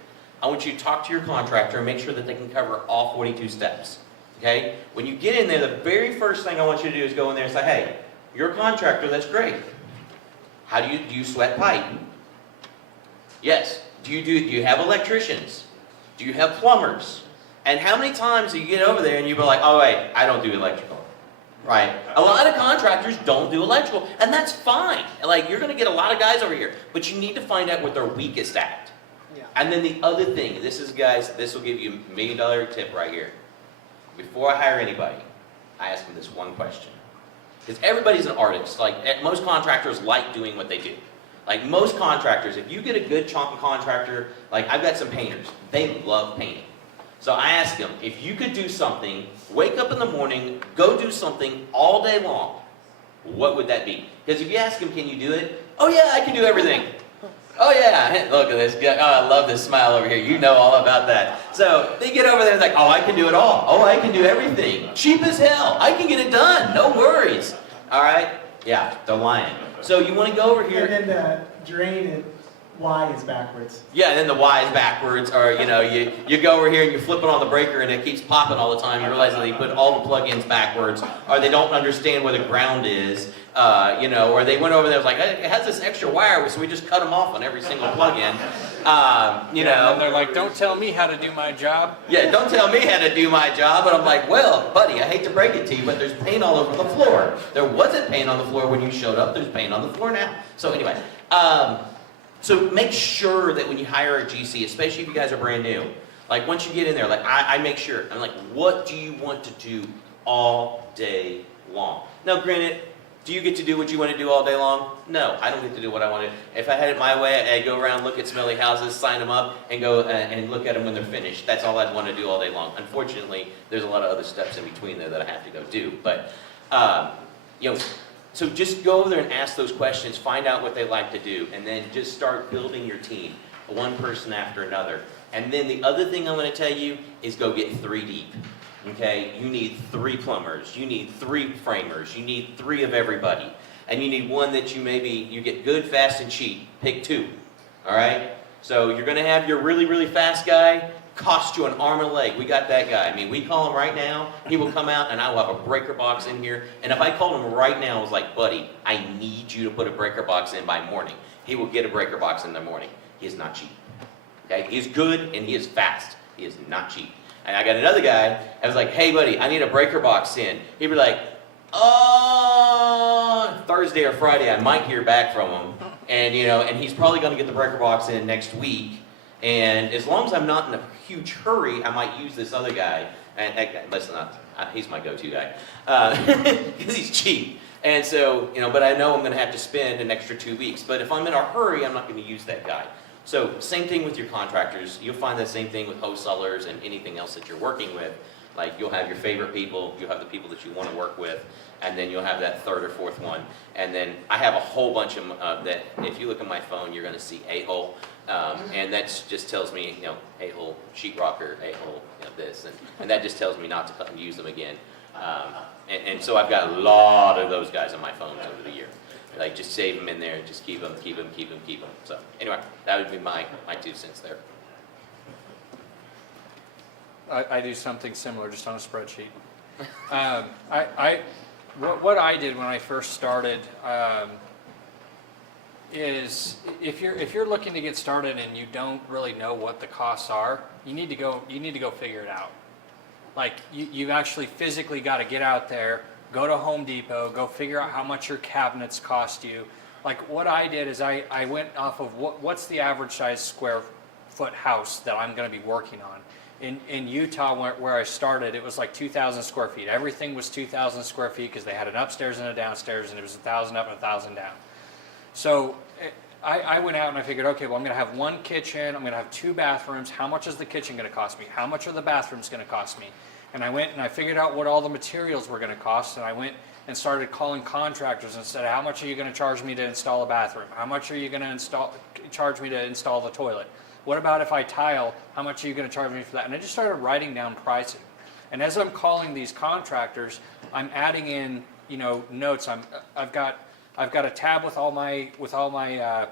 I want you to talk to your contractor and make sure that they can cover all 42 steps. Okay? When you get in there, the very first thing I want you to do is go in there and say, hey, you're a contractor, that's great. How do you sweat pipe? Yes. Do you have electricians? Do you have plumbers? And how many times do you get over there and you be like, oh wait, I don't do electrical. Right? A lot of contractors don't do electrical, and that's fine. Like, you're gonna get a lot of guys over here, but you need to find out what they're weakest at. Yeah. And then the other thing, guys, this will give you $1 million tip right here. Before I hire anybody, I ask them this one question. Because everybody's an artist. Like, most contractors like doing what they do. Like, most contractors, if you get a good contractor, like, I've got some painters. They love painting. So I ask them, if you could do something, wake up in the morning, go do something all day long, what would that be? Because if you ask them, can you do it? Oh yeah, I can do everything. Oh yeah, look at this guy. Oh, I love this smile over here. You know all about that. So they get over there and like, oh, I can do it all. Oh, I can do everything. Cheap as hell. I can get it done. No worries. All right? Yeah, they're lying. So you want to go over here. And then the drain and Y is backwards. Yeah, and then the Y is backwards, or you go over here and you flip it on the breaker and it keeps popping all the time. You realize that they put all the plug-ins backwards, or they don't understand where the ground is, or they went over there and was like, hey, it has this extra wire, so we just cut them off on every single plug-in. And they're like, don't tell me how to do my job. Yeah, don't tell me how to do my job. And I'm like, well, buddy, I hate to break it to you, but there's paint all over the floor. There wasn't paint on the floor when you showed up. There's paint on the floor now. So anyway, so make sure that when you hire a GC, especially if you guys are brand new, like once you get in there, like I make sure, I'm like, what do you want to do all day long? Now granted, do you get to do what you want to do all day long? No, I don't get to do what I want to. If I had it my way, I'd go around, look at smelly houses, sign them up, and go and look at them when they're finished. That's all I'd want to do all day long. Unfortunately, there's a lot of other steps in between there that I have to go do. But, so just go over there and ask those questions, find out what they like to do, and then just start building your team, one person after another. And then the other thing I'm going to tell you is go get 3 deep. Okay, you need 3 plumbers, you need 3 framers, you need 3 of everybody, and you need one that you get good, fast, and cheap. Pick 2, all right? So you're going to have your really, really fast guy, cost you an arm and a leg. We got that guy. I mean, we call him right now, he will come out, and I will have a breaker box in here, and if I called him right now, I was like, buddy, I need you to put a breaker box in by morning. He will get a breaker box in the morning. He is not cheap. Okay, he is good, and he is fast. He is not cheap. And I got another guy, I was like, hey buddy, I need a breaker box in. He'd be like, Thursday or Friday, I might hear back from him. And and he's probably gonna get the breaker box in next week. And as long as I'm not in a huge hurry, I might use this other guy. And that guy, listen, he's my go-to guy. Because he's cheap. And so, but I know I'm gonna have to spend an extra 2 weeks. But if I'm in a hurry, I'm not gonna use that guy. So same thing with your contractors. You'll find the same thing with wholesalers and anything else that you're working with. Like you'll have your favorite people, you'll have the people that you want to work with, and then you'll have that 3rd or 4th one. And then I have a whole bunch of that. If you look at my phone, you're going to see a-hole, and that just tells me, a-hole sheetrocker, a-hole, this, and that just tells me not to use them again. And so I've got a lot of those guys on my phones over the year. Like, just save them in there, just keep them. So, anyway, that would be my 2 cents there. I do something similar, just on a spreadsheet. What I did when I first started is if you're looking to get started and you don't really know what the costs are, you need to go figure it out. Like you've actually physically got to get out there. Go to Home Depot, go figure out how much your cabinets cost you. Like what I did is I went off of what's the average size square foot house that I'm going to be working on. In Utah, where I started, it was like 2,000 square feet. Everything was 2,000 square feet because they had an upstairs and a downstairs, and it was 1,000 up and 1,000 down. So I went out and I figured, okay, well, I'm going to have one kitchen, I'm going to have 2 bathrooms. How much is the kitchen going to cost me? How much are the bathrooms going to cost me? And I went and I figured out what all the materials were going to cost, and I went and started calling contractors and said, how much are you going to charge me to install a bathroom? How much are you going to charge me to install the toilet? What about if I tile? How much are you going to charge me for that? And I just started writing down pricing. And as I'm calling these contractors, I'm adding in, notes. I've got a tab with all my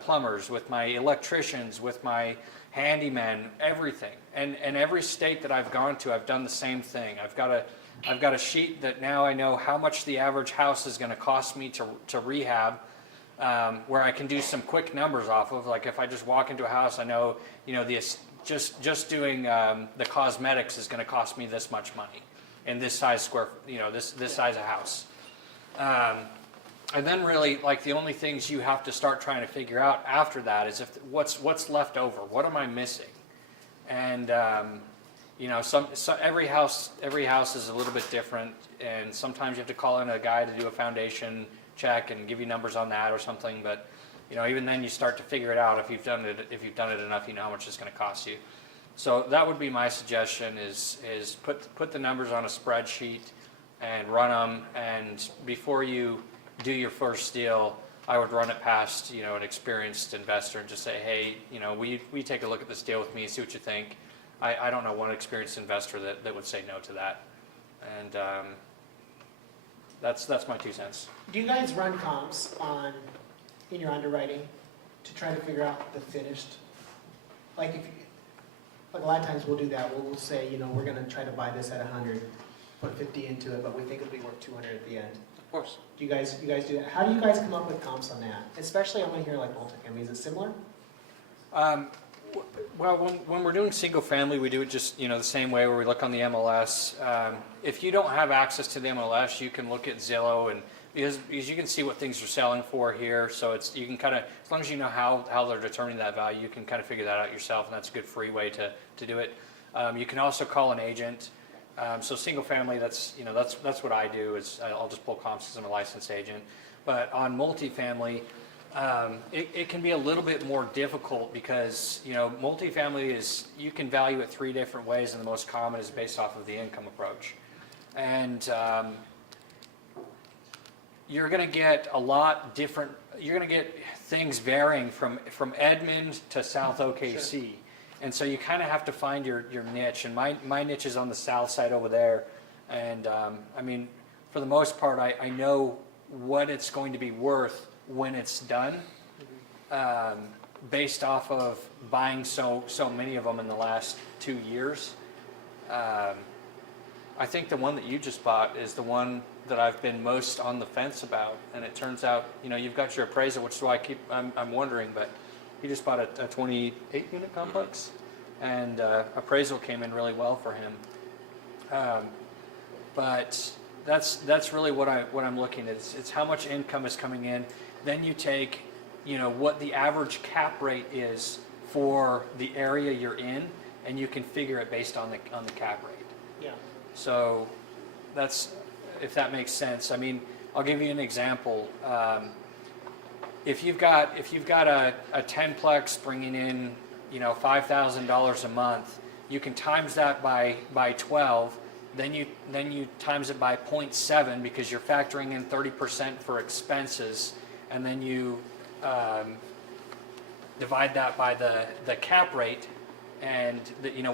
plumbers, with my electricians, with my handymen, everything. And every state that I've gone to, I've done the same thing. I've got a sheet that now I know how much the average house is going to cost me to rehab. Where I can do some quick numbers off of, like if I just walk into a house, I know, just doing the cosmetics is going to cost me this much money in this size this size of house. And then really, like the only things you have to start trying to figure out after that is what's left over. What am I missing? And every house is a little bit different, and sometimes you have to call in a guy to do a foundation check and give you numbers on that or something, but even then you start to figure it out. If you've done it enough, you know how much it's going to cost you. So that would be my suggestion: is put the numbers on a spreadsheet and run them. And before you do your first deal, I would run it past an experienced investor and just say, hey, we take a look at this deal with me, see what you think. I don't know one experienced investor that would say no to that, and that's my 2 cents. Do you guys run comps in your underwriting to try to figure out the finished? Like a lot of times we'll do that. We'll say, we're going to try to buy this at 100, put 50 into it, but we think it'll be worth 200 at the end. Of course. Do you guys do that? How do you guys come up with comps on that? Especially I want to hear like multifamily. Is it similar? Well, when we're doing single family, we do it just the same way, where we look on the MLS. If you don't have access to the MLS, you can look at Zillow, and because you can see what things are selling for here. So you can kind of, as long as you know how they're determining that value, you can kind of figure that out yourself, and that's a good free way to do it. You can also call an agent. So single family, that's what I do. Is I'll just pull comps as I'm a licensed agent. But on multifamily, it can be a little bit more difficult because multifamily you can value it 3 different ways, and the most common is based off of the income approach. And you're going to get a lot different. You're going to get things varying from Edmond to South OKC. Sure. And so you kind of have to find your niche. And my niche is on the south side over there. And for the most part, I know what it's going to be worth when it's done, based off of buying so many of them in the last 2 years. I think the one that you just bought is the one that I've been most on the fence about, and it turns out you've got your appraisal, which is why I'm wondering, but he just bought a 28-unit complex, and appraisal came in really well for him. But that's really what I'm looking at. It's how much income is coming in. Then you take, what the average cap rate is for the area you're in, and you can figure it based on the cap rate. Yeah. So that's, if that makes sense. I'll give you an example. If you've got a 10-plex bringing in, $5,000 a month, you can times that by 12. Then you times it by 0.7 because you're factoring in 30% for expenses, and then you divide that by the cap rate, and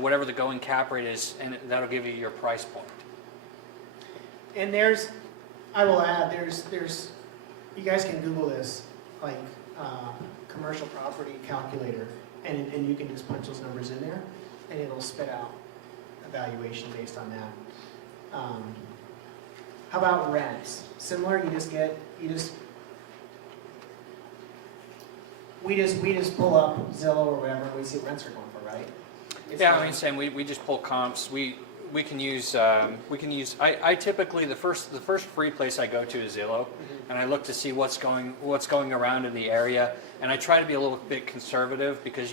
whatever the going cap rate is, and that'll give you your price point. And I will add, there's you guys can Google this, like commercial property calculator, and you can just punch those numbers in there, and it'll spit out a valuation based on that. How about rents? Similar, we just pull up Zillow or whatever, and we see what rents are going for, right? Yeah, Sam, we just pull comps. We can use I typically the first free place I go to is Zillow, and I look to see what's going around in the area, and I try to be a little bit conservative because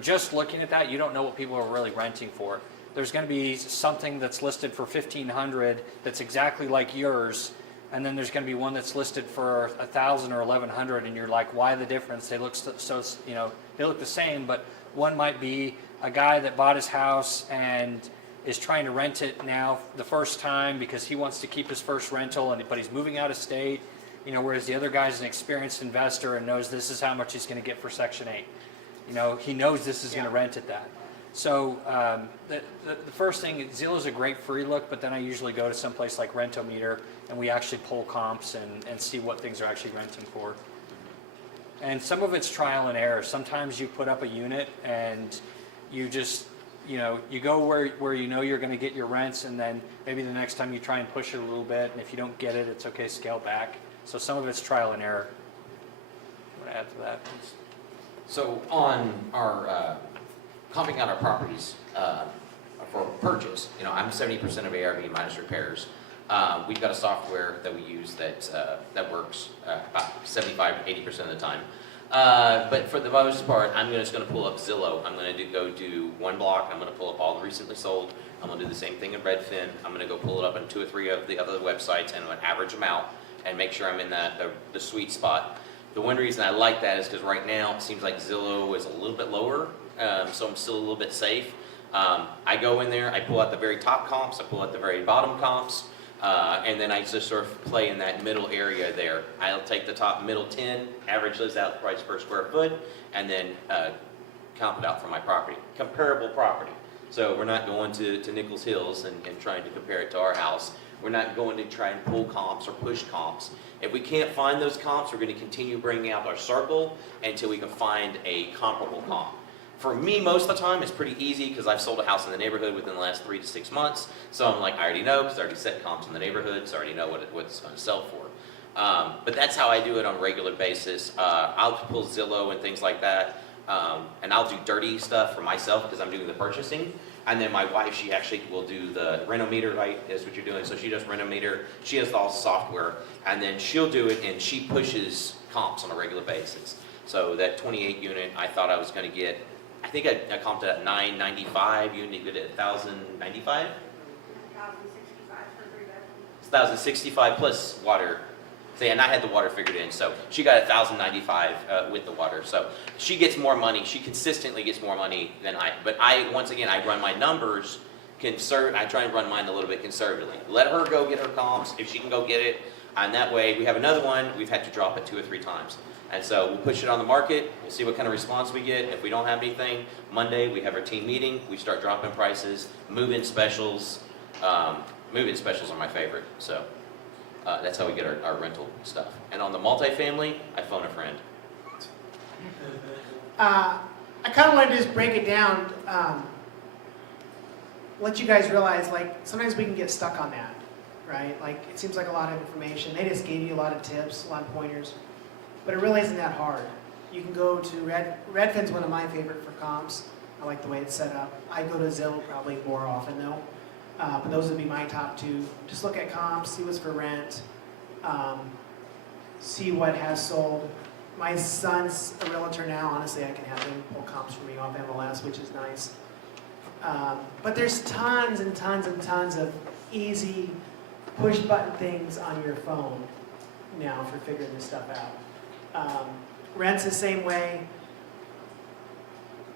just looking at that, you don't know what people are really renting for. There's going to be something that's listed for $1,500 that's exactly like yours, and then there's going to be one that's listed for $1,000 or $1,100, and you're like, why the difference? They look they look the same, but one might be a guy that bought his house and is trying to rent it now the first time because he wants to keep his first rental, but he's moving out of state. Whereas the other guy's an experienced investor and knows this is how much he's going to get for Section 8. He knows this is going to rent at that. So the first thing, Zillow's a great free look, but then I usually go to someplace like Rentometer, and we actually pull comps and see what things are actually renting for. And some of it's trial and error. Sometimes you put up a unit and you just, you go where you're going to get your rents, and then maybe the next time you try and push it a little bit, and if you don't get it, it's okay, scale back. So some of it's trial and error. You want to add to that, please? So on our comping out our properties for purchase, I'm 70% of ARV minus repairs. We've got a software that we use that works about 75-80% of the time. But for the most part, I'm just going to pull up Zillow. I'm going to go do one block. I'm going to pull up all the recently sold. I'm going to do the same thing in Redfin. I'm going to go pull it up on 2 or 3 of the other websites and average them out and make sure I'm in the sweet spot. The one reason I like that is because right now it seems like Zillow is a little bit lower, so I'm still a little bit safe. I go in there, I pull out the very top comps, I pull out the very bottom comps, and then I just sort of play in that middle area there. I'll take the top middle 10, average those out price per square foot, and then comp it out for my property. Comparable property. So we're not going to Nichols Hills and trying to compare it to our house. We're not going to try and pull comps or push comps. If we can't find those comps, we're going to continue bringing out our circle until we can find a comparable comp. For me, most of the time, it's pretty easy because I've sold a house in the neighborhood within the last 3 to 6 months. So I'm like, I already know because I already set comps in the neighborhood, so I already know what it's going to sell for. But that's how I do it on a regular basis. I'll pull Zillow and things like that, and I'll do dirty stuff for myself because I'm doing the purchasing. And then my wife, she actually will do the Rentometer, right, is what you're doing. So she does Rentometer, she has all the software, and then she'll do it and she pushes comps on a regular basis. So that 28 unit, I thought I was going to get, I think I comped it at $995, you need to get it at $1,095? $1,065 for 3 bedrooms. It's $1,065 plus water. See, and I had the water figured in, so she got $1,095 with the water. So she gets more money. She consistently gets more money than I. But once again, I run my numbers. I try and run mine a little bit conservatively. Let her go get her comps if she can go get it. And that way, we have another one. We've had to drop it 2 or 3 times. And so we'll push it on the market. We'll see what kind of response we get. If we don't have anything, Monday we have our team meeting. We start dropping prices, move-in specials. Move-in specials are my favorite. So. That's how we get our rental stuff. And on the multifamily, I phone a friend. I kind of wanted to just break it down, let you guys realize, like, sometimes we can get stuck on that, right? Like, it seems like a lot of information. They just gave you a lot of tips, a lot of pointers, but it really isn't that hard. You can go to Redfin's one of my favorite for comps. I like the way it's set up. I go to Zillow probably more often though. But those would be my top 2. Just look at comps, see what's for rent, see what has sold. My son's a realtor now. Honestly, I can have him pull comps for me off MLS, which is nice. But there's tons and tons and tons of easy push-button things on your phone now for figuring this stuff out. Rent's the same way.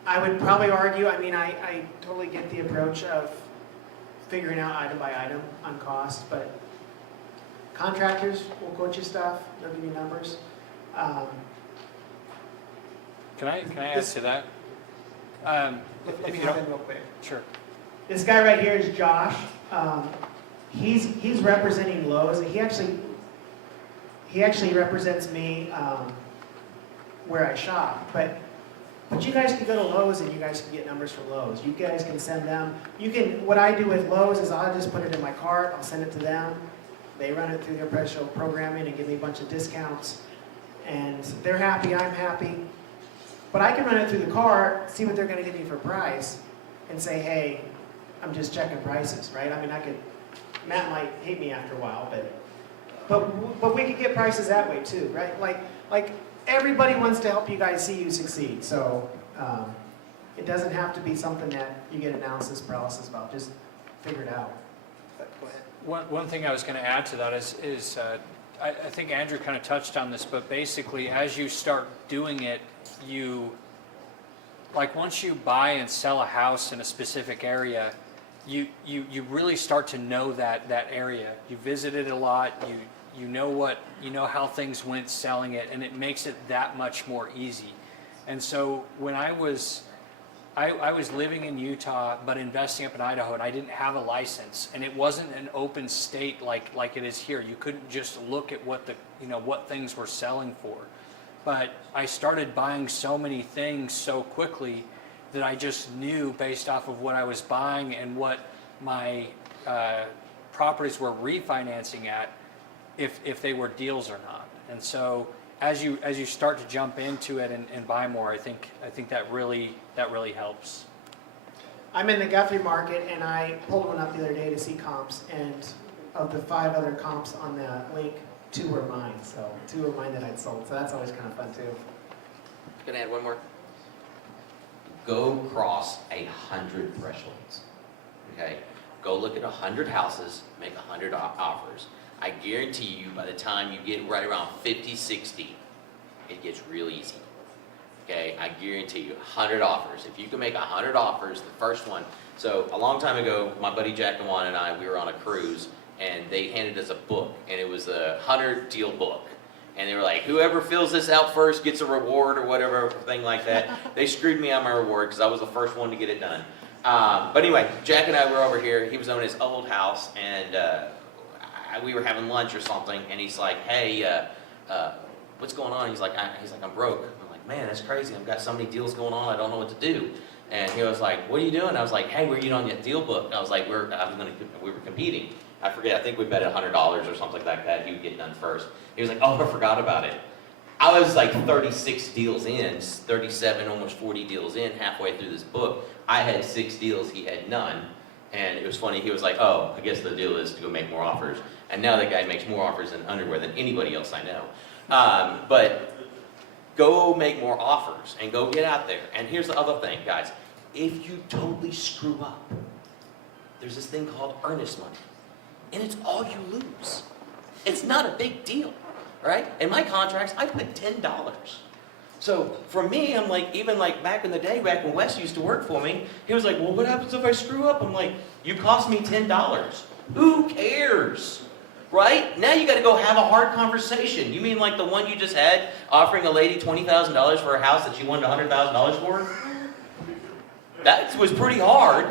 I would probably argue, I totally get the approach of figuring out item by item on cost, but contractors will quote you stuff, they'll give you numbers. Can I add to that? Let If me you hop don't, in real quick. sure. This guy right here is Josh. He's representing Lowe's. He actually represents me where I shop, but you guys can go to Lowe's and you guys can get numbers from Lowe's. You guys can send them. What I do with Lowe's is I'll just put it in my cart, I'll send it to them. They run it through their professional programming and give me a bunch of discounts. And they're happy, I'm happy. But I can run it through the cart, see what they're gonna give me for price, and say, hey, I'm just checking prices, right? Matt might hate me after a while, but we could get prices that way too, right? Like everybody wants to help you guys see you succeed. So It doesn't have to be something that you get analysis paralysis about, just figure it out. But go ahead. One thing I was going to add to that is I think Andrew kind of touched on this, but basically as you start doing it, like once you buy and sell a house in a specific area, you really start to know that area. You visit it a lot, you know how things went selling it, and it makes it that much more easy. And so when I was living in Utah, but investing up in Idaho, and I didn't have a license, and it wasn't an open state like it is here. You couldn't just look at what things were selling for. But I started buying so many things so quickly that I just knew based off of what I was buying and what my properties were refinancing at, if they were deals or not. And so as you start to jump into it and buy more, I think that really helps. I'm in the Guthrie market, and I pulled one up the other day to see comps, and of the 5 other comps on the link, 2 were mine. So 2 were mine that I'd sold. So that's always kind of fun too. Gonna add one more. Go cross 100 thresholds. Okay? Go look at 100 houses, make 100 offers. I guarantee you by the time you get right around 50, 60, it gets real easy. Okay? I guarantee you 100 offers. If you can make 100 offers, the first one. So a long time ago, my buddy Jack DeWan and I, we were on a cruise, and they handed us a book, and it was a 100 deal book. And they were like, whoever fills this out first gets a reward or whatever, thing like that. They screwed me on my reward because I was the first one to get it done. But anyway, Jack and I were over here. He was on his old house, and we were having lunch or something, and he's like, hey, what's going on? He's like, I'm broke. I'm like, man, that's crazy. I've got so many deals going on, I don't know what to do. And he was like, what are you doing? I was like, hey, we're on that deal book. I was like, we were competing. I forget, I think we bet $100 or something like that. He would get done first. He was like, oh, I forgot about it. I was like 36 deals in, 37, almost 40 deals in, halfway through this book. I had 6 deals, he had none. And it was funny, he was like, oh, I guess the deal is to go make more offers. And now that guy makes more offers in underwear than anybody else I know. But go make more offers and go get out there. And here's the other thing, guys. If you totally screw up, there's this thing called earnest money. And it's all you lose. It's not a big deal, right? In my contracts, I put $10. So for me, I'm like, even like back in the day, back when Wes used to work for me, he was like, well, what happens if I screw up? I'm like, you cost me $10. Who cares? Right? Now you got to go have a hard conversation. You mean like the one you just had, offering a lady $20,000 for a house that she wanted $100,000 for? That was pretty hard,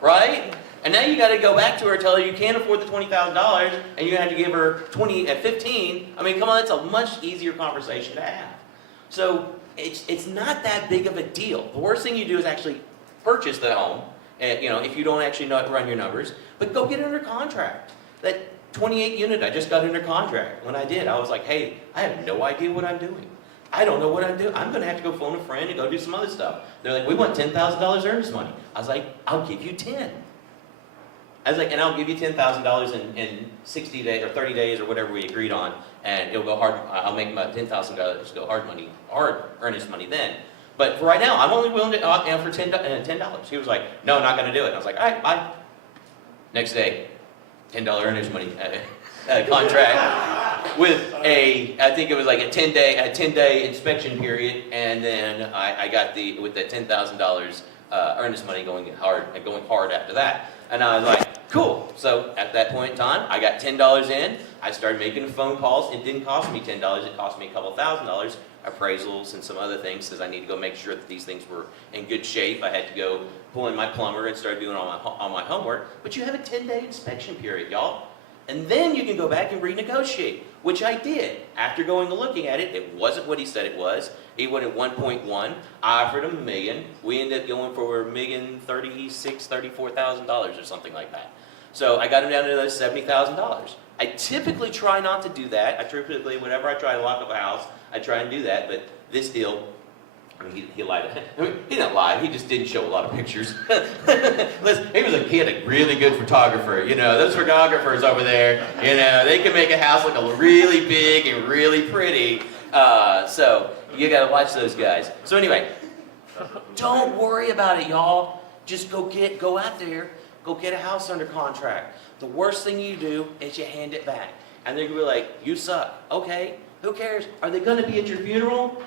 right? And now you got to go back to her and tell her you can't afford the $20,000 and you have to give her 20 at 15. I mean, come on, that's a much easier conversation to have. So it's not that big of a deal. The worst thing you do is actually purchase the home, if you don't actually run your numbers, but go get it under contract. That 28 unit, I just got under contract. When I did, I was like, hey, I have no idea what I'm doing. I don't know what I'm doing. I'm going to have to go phone a friend and go do some other stuff. They're like, we want $10,000 earnest money. I was like, I'll give you 10. I was like, and I'll give you $10,000 in 60 days or 30 days or whatever we agreed on, and it'll go hard. I'll make my $10,000 go hard earnest money then. But for right now, I'm only willing to for $10. He was like, no, not going to do it. And I was like, all right, bye. Next day, $10 earnest money contract with I think it was like a 10-day inspection period, and then I got with the $10,000 earnest money going hard after that. And I was like, cool. So at that point in time, I got $10 in. I started making phone calls. It didn't cost me $10. It cost me a couple $1,000, appraisals and some other things, because I need to go make sure that these things were in good shape. I had to go pull in my plumber and start doing all my homework. But you have a 10-day inspection period, y'all. And then you can go back and renegotiate, which I did. After going and looking at it, it wasn't what he said it was. He went at 1.1. I offered him $1 million. We ended up going for $1,034,000 or something like that. So I got him down to those $70,000. I typically try not to do that. I typically, whenever I try to lock up a house, I try and do that. But this deal, I mean, he lied. I mean, he didn't lie. He just didn't show a lot of pictures. Listen, he had a really good photographer. Those photographers over there, they can make a house look really big and really pretty. So you got to watch those guys. So anyway, Don't worry about it, y'all. Just go out there, go get a house under contract. The worst thing you do is you hand it back. And they're gonna be like, you suck. Okay, who cares? Are they gonna be at your funeral?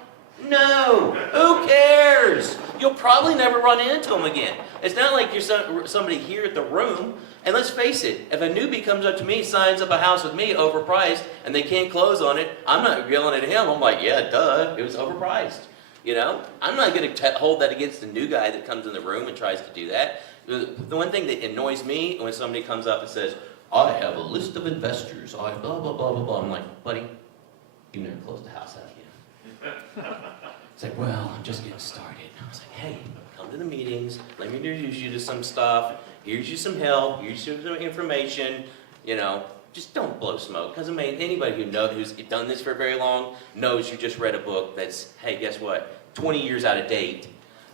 No, who cares? You'll probably never run into them again. It's not like you're somebody here at the room. And let's face it, if a newbie comes up to me, signs up a house with me overpriced, and they can't close on it, I'm not yelling at him. I'm like, yeah, duh, it was overpriced. You know, I'm not going to hold that against the new guy that comes in the room and tries to do that. The one thing that annoys me when somebody comes up and says, I have a list of investors, I blah, blah, blah, blah, blah. I'm like, buddy, you never closed the house, have you? It's like, well, I'm just getting started. I was like, hey, come to the meetings, let me introduce you to some stuff, here's you some help, here's you some information, you know. Just don't blow smoke, because I mean, anybody who's done this for very long knows you just read a book that's, hey, guess what, 20 years out of date,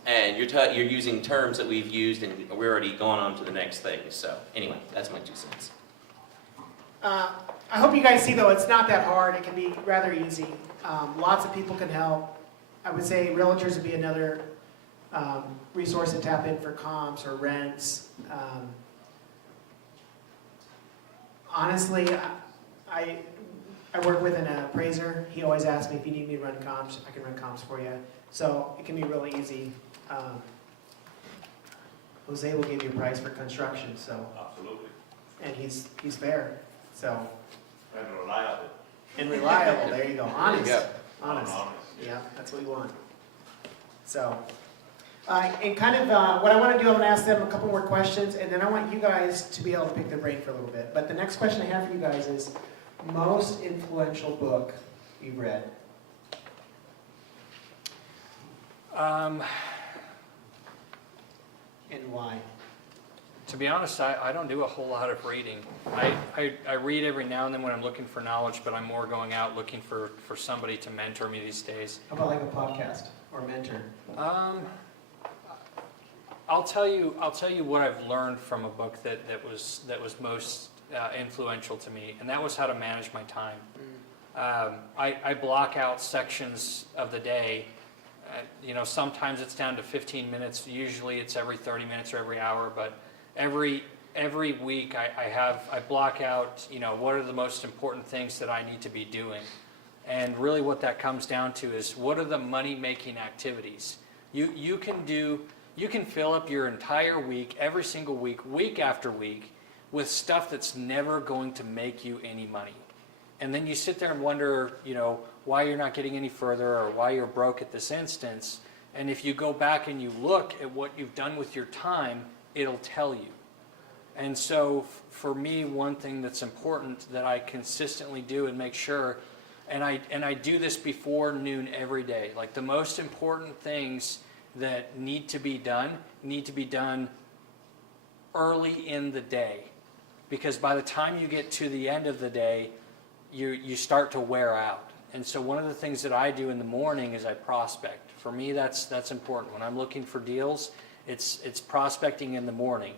and you're using terms that we've used, and we're already going on to the next thing. So anyway, that's my 2 cents. I hope you guys see, though, it's not that hard. It can be rather easy. Lots of people can help. I would say realtors would be another resource to tap in for comps or rents. Honestly, I work with an appraiser. He always asks me if you need me to run comps, I can run comps for you. So it can be really easy. Jose will give you a price for construction, so. Absolutely. And he's fair, so. And reliable. And reliable, there you go, honest. There you Honest, Honest. yeah, that's what we want. So, and kind of what I want to do, I'm going to ask them a couple more questions, and then I want you guys to be able to pick their brain for a little bit. But the next question I have for you guys is, most influential book you've read? And why? To be honest, I don't do a whole lot of reading. I read every now and then when I'm looking for knowledge, but I'm more going out looking for somebody to mentor me these days. How about like a podcast or mentor? I'll tell you what I've learned from a book that was most influential to me, and that was how to manage my time. I block out sections of the day. You know, sometimes it's down to 15 minutes. Usually it's every 30 minutes or every hour, but every week I block out, you know, what are the most important things that I need to be doing. And really what that comes down to is, what are the money-making activities? You can fill up your entire week, every single week, week after week, with stuff that's never going to make you any money. And then you sit there and wonder, you know, why you're not getting any further or why you're broke at this instance. And if you go back and you look at what you've done with your time, it'll tell you. And so for me, one thing that's important that I consistently do and make sure, and I do this before noon every day, like the most important things that need to be done early in the day. Because by the time you get to the end of the day, you start to wear out. And so one of the things that I do in the morning is I prospect. For me, that's important. When I'm looking for deals, it's prospecting in the morning.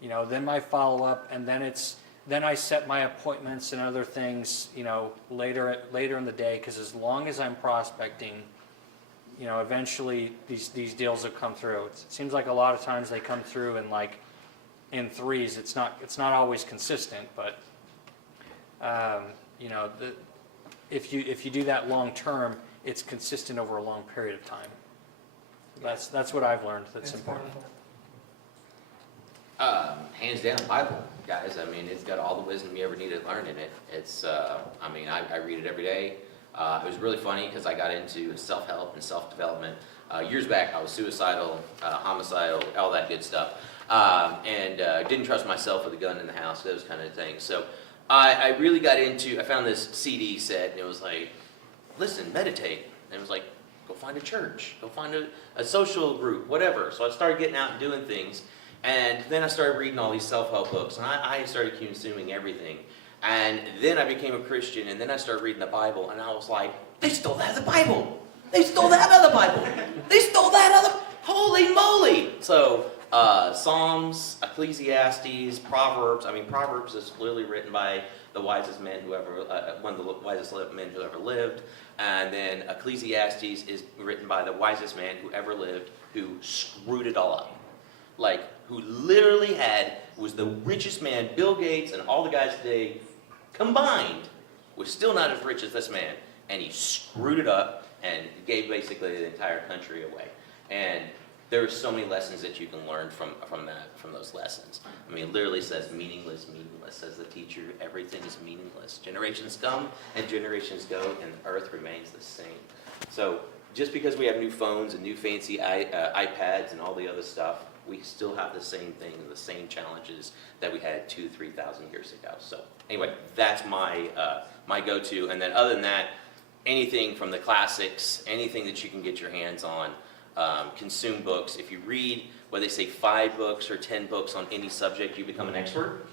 You know, then my follow-up, and then I set my appointments and other things, you know, later in the day, because as long as I'm prospecting, you know, eventually these deals will come through. It seems like a lot of times they come through in threes. It's not always consistent, but you know, if you do that long term, it's consistent over a long period of time. That's what I've learned. That's important. Hands down, Bible, guys. I mean, it's got all the wisdom you ever need to learn in it. It's, I mean, I read it every day. It was really funny because I got into self-help and self-development. Years back, I was suicidal, homicidal, all that good stuff. And didn't trust myself with a gun in the house, those kind of things. So I really got into, I found this CD set, and it was like, listen, meditate. And it was like, go find a church, go find a social group, whatever. So I started getting out and doing things. And then I started reading all these self-help books, and I started consuming everything. And then I became a Christian, and then I started reading the Bible, and I was like, they stole that out of the Bible. They stole that out of the Bible. They stole that out of the, holy moly. So Psalms, Ecclesiastes, Proverbs. I mean, Proverbs is literally written by the wisest man who ever, one of the wisest men who ever lived. And then Ecclesiastes is written by the wisest man who ever lived, who screwed it all up. Like, who literally was the richest man. Bill Gates and all the guys today combined was still not as rich as this man. And he screwed it up and gave basically the entire country away. And there are so many lessons that you can learn from those lessons. I mean, it literally says meaningless, meaningless, says the teacher. Everything is meaningless. Generations come and generations go, and the earth remains the same. So just because we have new phones and new fancy iPads and all the other stuff, we still have the same thing and the same challenges that we had 2,000 to 3,000 years ago. So anyway, that's my my go-to. And then other than that, anything from the classics, anything that you can get your hands on. Consume books. If you read, whether they say 5 books or 10 books on any subject, you become an expert.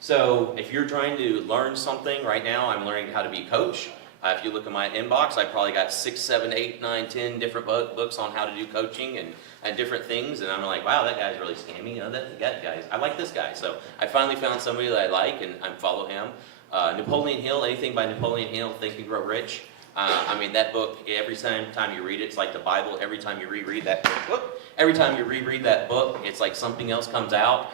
So if you're trying to learn something, right now I'm learning how to be a coach. If you look at my inbox, I probably got 6, 7, 8, 9, 10 different books on how to do coaching and different things. And I'm like, wow, that guy's really scammy. That guy, I like this guy. So I finally found somebody that I like, and I follow him. Napoleon Hill, anything by Napoleon Hill, Think and Grow Rich. I mean, that book, every time you read it, it's like the Bible. Every time you reread that book, it's like something else comes out.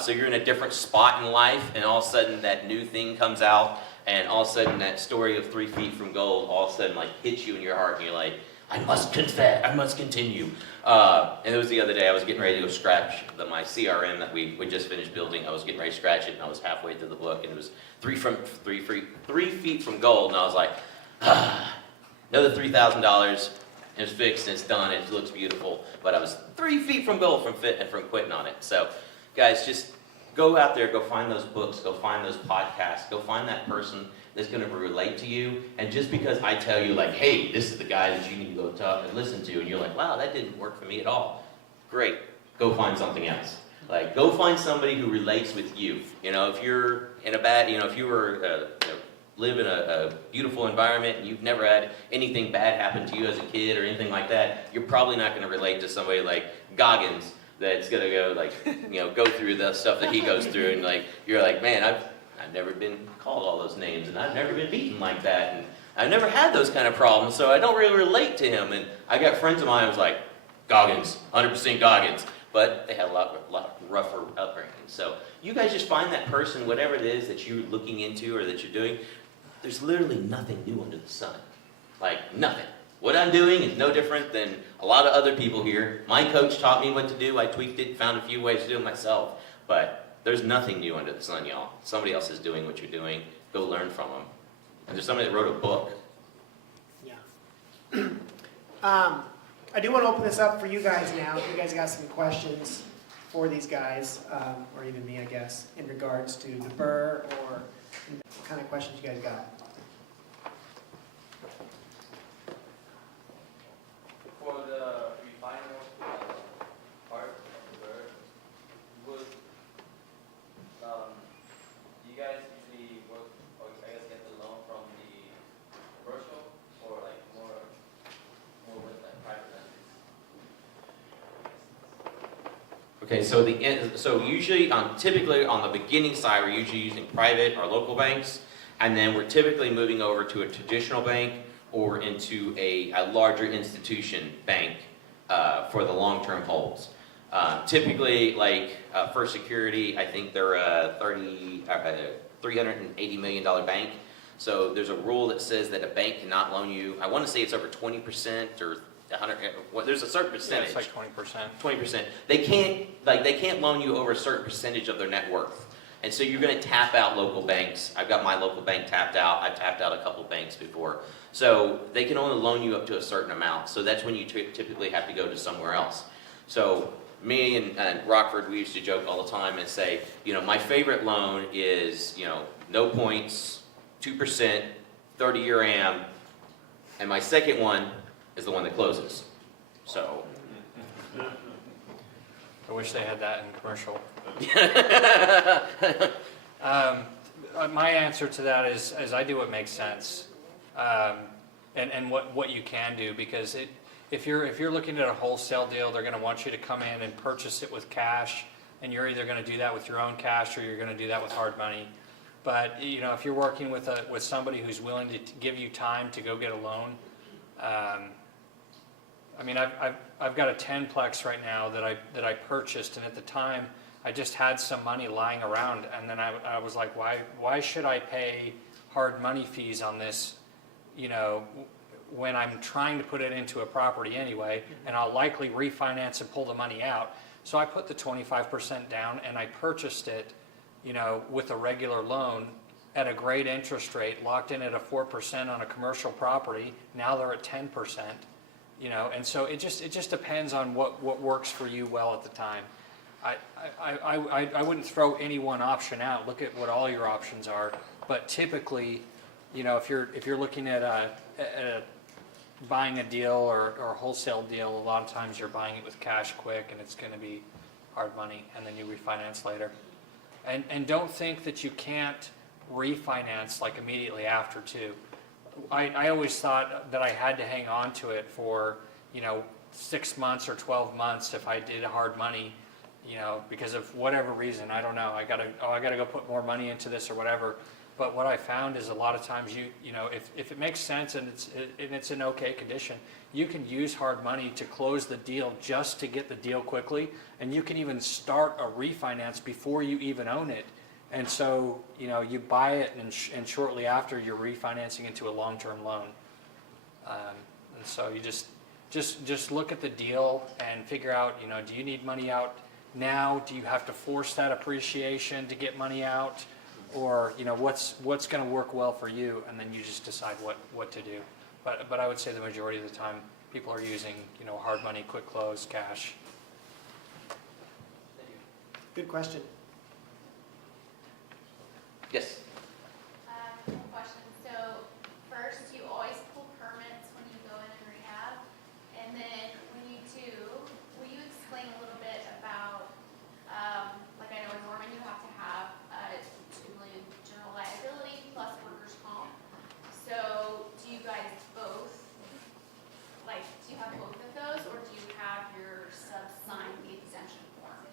So you're in a different spot in life, and all of a sudden that new thing comes out, and all of a sudden that story of 3 feet from gold all of a sudden like hits you in your heart, and you're like, I must confess, I must continue. And it was the other day, I was getting ready to go scratch my CRM that we just finished building. I was getting ready to scratch it, and I was halfway through the book, and it was 3 feet from gold, and I was like, another $3,000, it's fixed and it's done and it looks beautiful, but I was 3 feet from goal from quitting on it. So guys, just go out there, go find those books, go find those podcasts, go find that person that's going to relate to you. And just because I tell you like, hey, this is the guy that you need to go talk and listen to, and you're like, wow, that didn't work for me at all. Great, go find something else. Like, go find somebody who relates with you. You know, if you're in a bad, if you were live in a beautiful environment and you've never had anything bad happen to you as a kid or anything like that, you're probably not going to relate to somebody like Goggins that's going to go like, go through the stuff that he goes through, and like, you're like, man, I've never been called all those names, and I've never been beaten like that, and I've never had those kind of problems, so I don't really relate to him. And I got friends of mine who was like, Goggins, 100% Goggins, but they had a lot rougher upbringing. So you guys just find that person, whatever it is that you're looking into or that you're doing. There's literally nothing new under the sun. Like, nothing. What I'm doing is no different than a lot of other people here. My coach taught me what to do. I tweaked it, found a few ways to do it myself. But there's nothing new under the sun, y'all. Somebody else is doing what you're doing. Go learn from them. And there's somebody that wrote a book. Yeah. I do want to open this up for you guys now. If you guys got some questions for these guys, or even me, I guess, in regards to the BRRRR, or what kind of questions you guys got? For the refinance part of the BRRRR, would you guys usually work, or I guess get the loan from the commercial, or like more with like private lenders? Okay, so usually, typically on the beginning side, we're usually using private or local banks, and then we're typically moving over to a traditional bank or into a larger institution bank for the long-term holds. Typically, like First Security, I think they're a $380 million bank. So there's a rule that says that a bank cannot loan you, I want to say it's over 20% or 100, there's a certain percentage. Yeah, it's like 20%. 20%. They can't loan you over a certain percentage of their net worth. And so you're going to tap out local banks. I've got my local bank tapped out. I've tapped out a couple banks before. So they can only loan you up to a certain amount. So that's when you typically have to go to somewhere else. So me and Rockford, we used to joke all the time and say, my favorite loan is, no points, 2%, 30-year AM, and my second one is the one that closes. So. I wish they had that in commercial. My answer to that is I do what makes sense, and what you can do, because if you're looking at a wholesale deal, they're going to want you to come in and purchase it with cash, and you're either going to do that with your own cash or you're going to do that with hard money. But, if you're working with somebody who's willing to give you time to go get a loan, I've got a 10-plex right now that I purchased, and at the time, I just had some money lying around, and then I was like, why should I pay hard money fees on this, when I'm trying to put it into a property anyway, and I'll likely refinance and pull the money out. So I put the 25% down, and I purchased it, with a regular loan at a great interest rate, locked in at a 4% on a commercial property. Now they're at 10%, and so it just depends on what works for you well at the time. I wouldn't throw any one option out. Look at what all your options are. But typically, if you're looking at buying a deal or a wholesale deal, a lot of times you're buying it with cash quick, and it's going to be hard money, and then you refinance later. And don't think that you can't refinance like immediately after too. I always thought that I had to hang on to it for 6 months or 12 months if I did hard money, because of whatever reason. I don't know. I gotta go put more money into this or whatever. But what I found is a lot of times if it makes sense and it's in okay condition, you can use hard money to close the deal just to get the deal quickly, and you can even start a refinance before you even own it. And so, you buy it, and shortly after, you're refinancing into a long-term loan. And so you just look at the deal and figure out, do you need money out now? Do you have to force that appreciation to get money out? Or, what's going to work well for you, and then you just decide what to do. But I would say the majority of the time, people are using, hard money, quick close, cash. Good question. Yes. Couple questions. So first, you always pull permits when you go in and rehab, and then when you do, will you explain a little bit about, like I know in Norman you have to have $2 million general liability plus workers' comp. So do you guys both, do you have both of those, or do you have your subs sign the exemption form?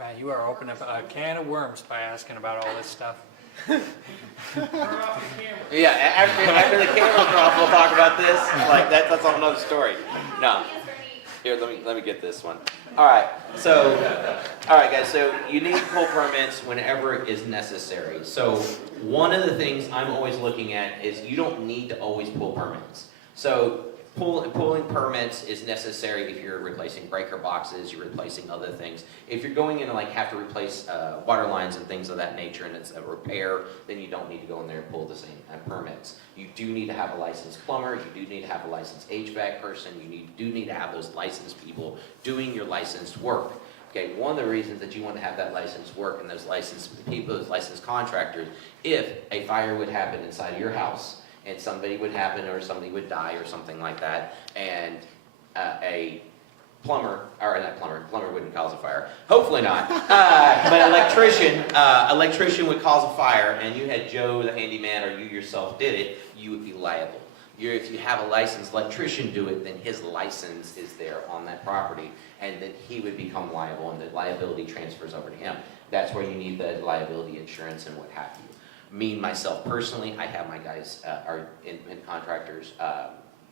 Man, you are opening up a can of worms by asking about all this stuff. Yeah, after the cameras are off, we'll talk about this. That's a whole another story. No. Here, let me get this one. All right, guys. So you need to pull permits whenever it is necessary. So one of the things I'm always looking at is you don't need to always pull permits. So pulling permits is necessary if you're replacing breaker boxes, you're replacing other things. If you're going in and have to replace water lines and things of that nature, and it's a repair, then you don't need to go in there and pull the same permits. You do need to have a licensed plumber. You do need to have a licensed HVAC person. You do need to have those licensed people doing your licensed work. Okay, one of the reasons that you want to have that licensed work and those licensed people, those licensed contractors, if a fire would happen inside of your house, and somebody would happen, or somebody would die, or something like that, and a plumber wouldn't cause a fire. Hopefully not. But electrician would cause a fire, and you had Joe, the handyman, or you yourself did it, you would be liable. If you have a licensed electrician do it, then his license is there on that property, and then he would become liable, and the liability transfers over to him. That's where you need the liability insurance and what have you. Me, myself personally, I have my guys are independent contractors,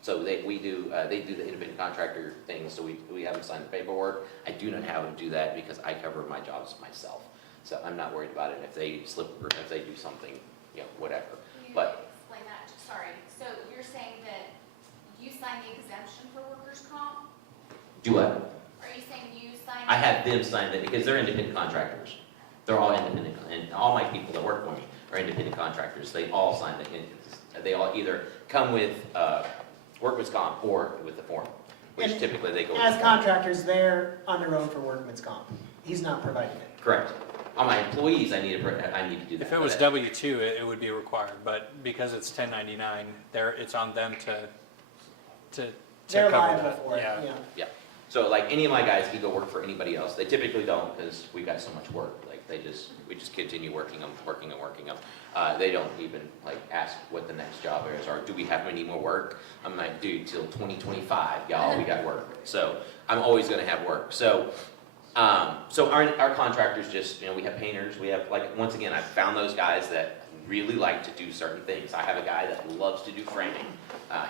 so they do the independent contractor thing. So we have them sign the paperwork. I do not have them do that because I cover my jobs myself, so I'm not worried about it. If they slip, or if they do something, whatever. Can you But explain that? Sorry. So you're saying that you sign the exemption for workers' comp? do what? Are you saying you sign? I have them sign that because they're independent contractors. They're all independent, and all my people that work for me are independent contractors. They all sign the, they all either come with workman's comp or with the form, which And typically they go with As the form. contractors, they're on their own for workman's comp. He's not providing it. Correct. On my employees, I need to do that. If it was W-2, it would be required, but because it's 1099, it's on them to They're cover liable that. for it, Yeah. yeah. So any of my guys can go work for anybody else. They typically don't because we've got so much work. We just continue working them. They don't even ask what the next job is or do we have any more work? I'm like, dude, till 2025, y'all, we got work. So I'm always going to have work. So our contractors just, we have painters. We have once again, I found those guys that really like to do certain things. I have a guy that loves to do framing.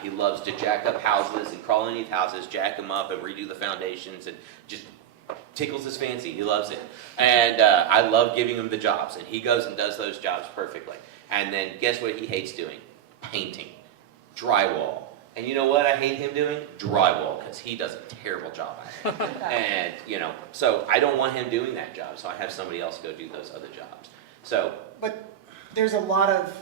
He loves to jack up houses and crawl underneath houses, jack them up and redo the foundations, and just tickles his fancy. He loves it. And I love giving him the jobs, and he goes and does those jobs perfectly. And then guess what he hates doing? Painting, drywall. And you know what I hate him doing? Drywall, because he does a terrible job at it. And, you know, so I don't want him doing that job, so I have somebody else go do those other jobs. So, But there's a lot of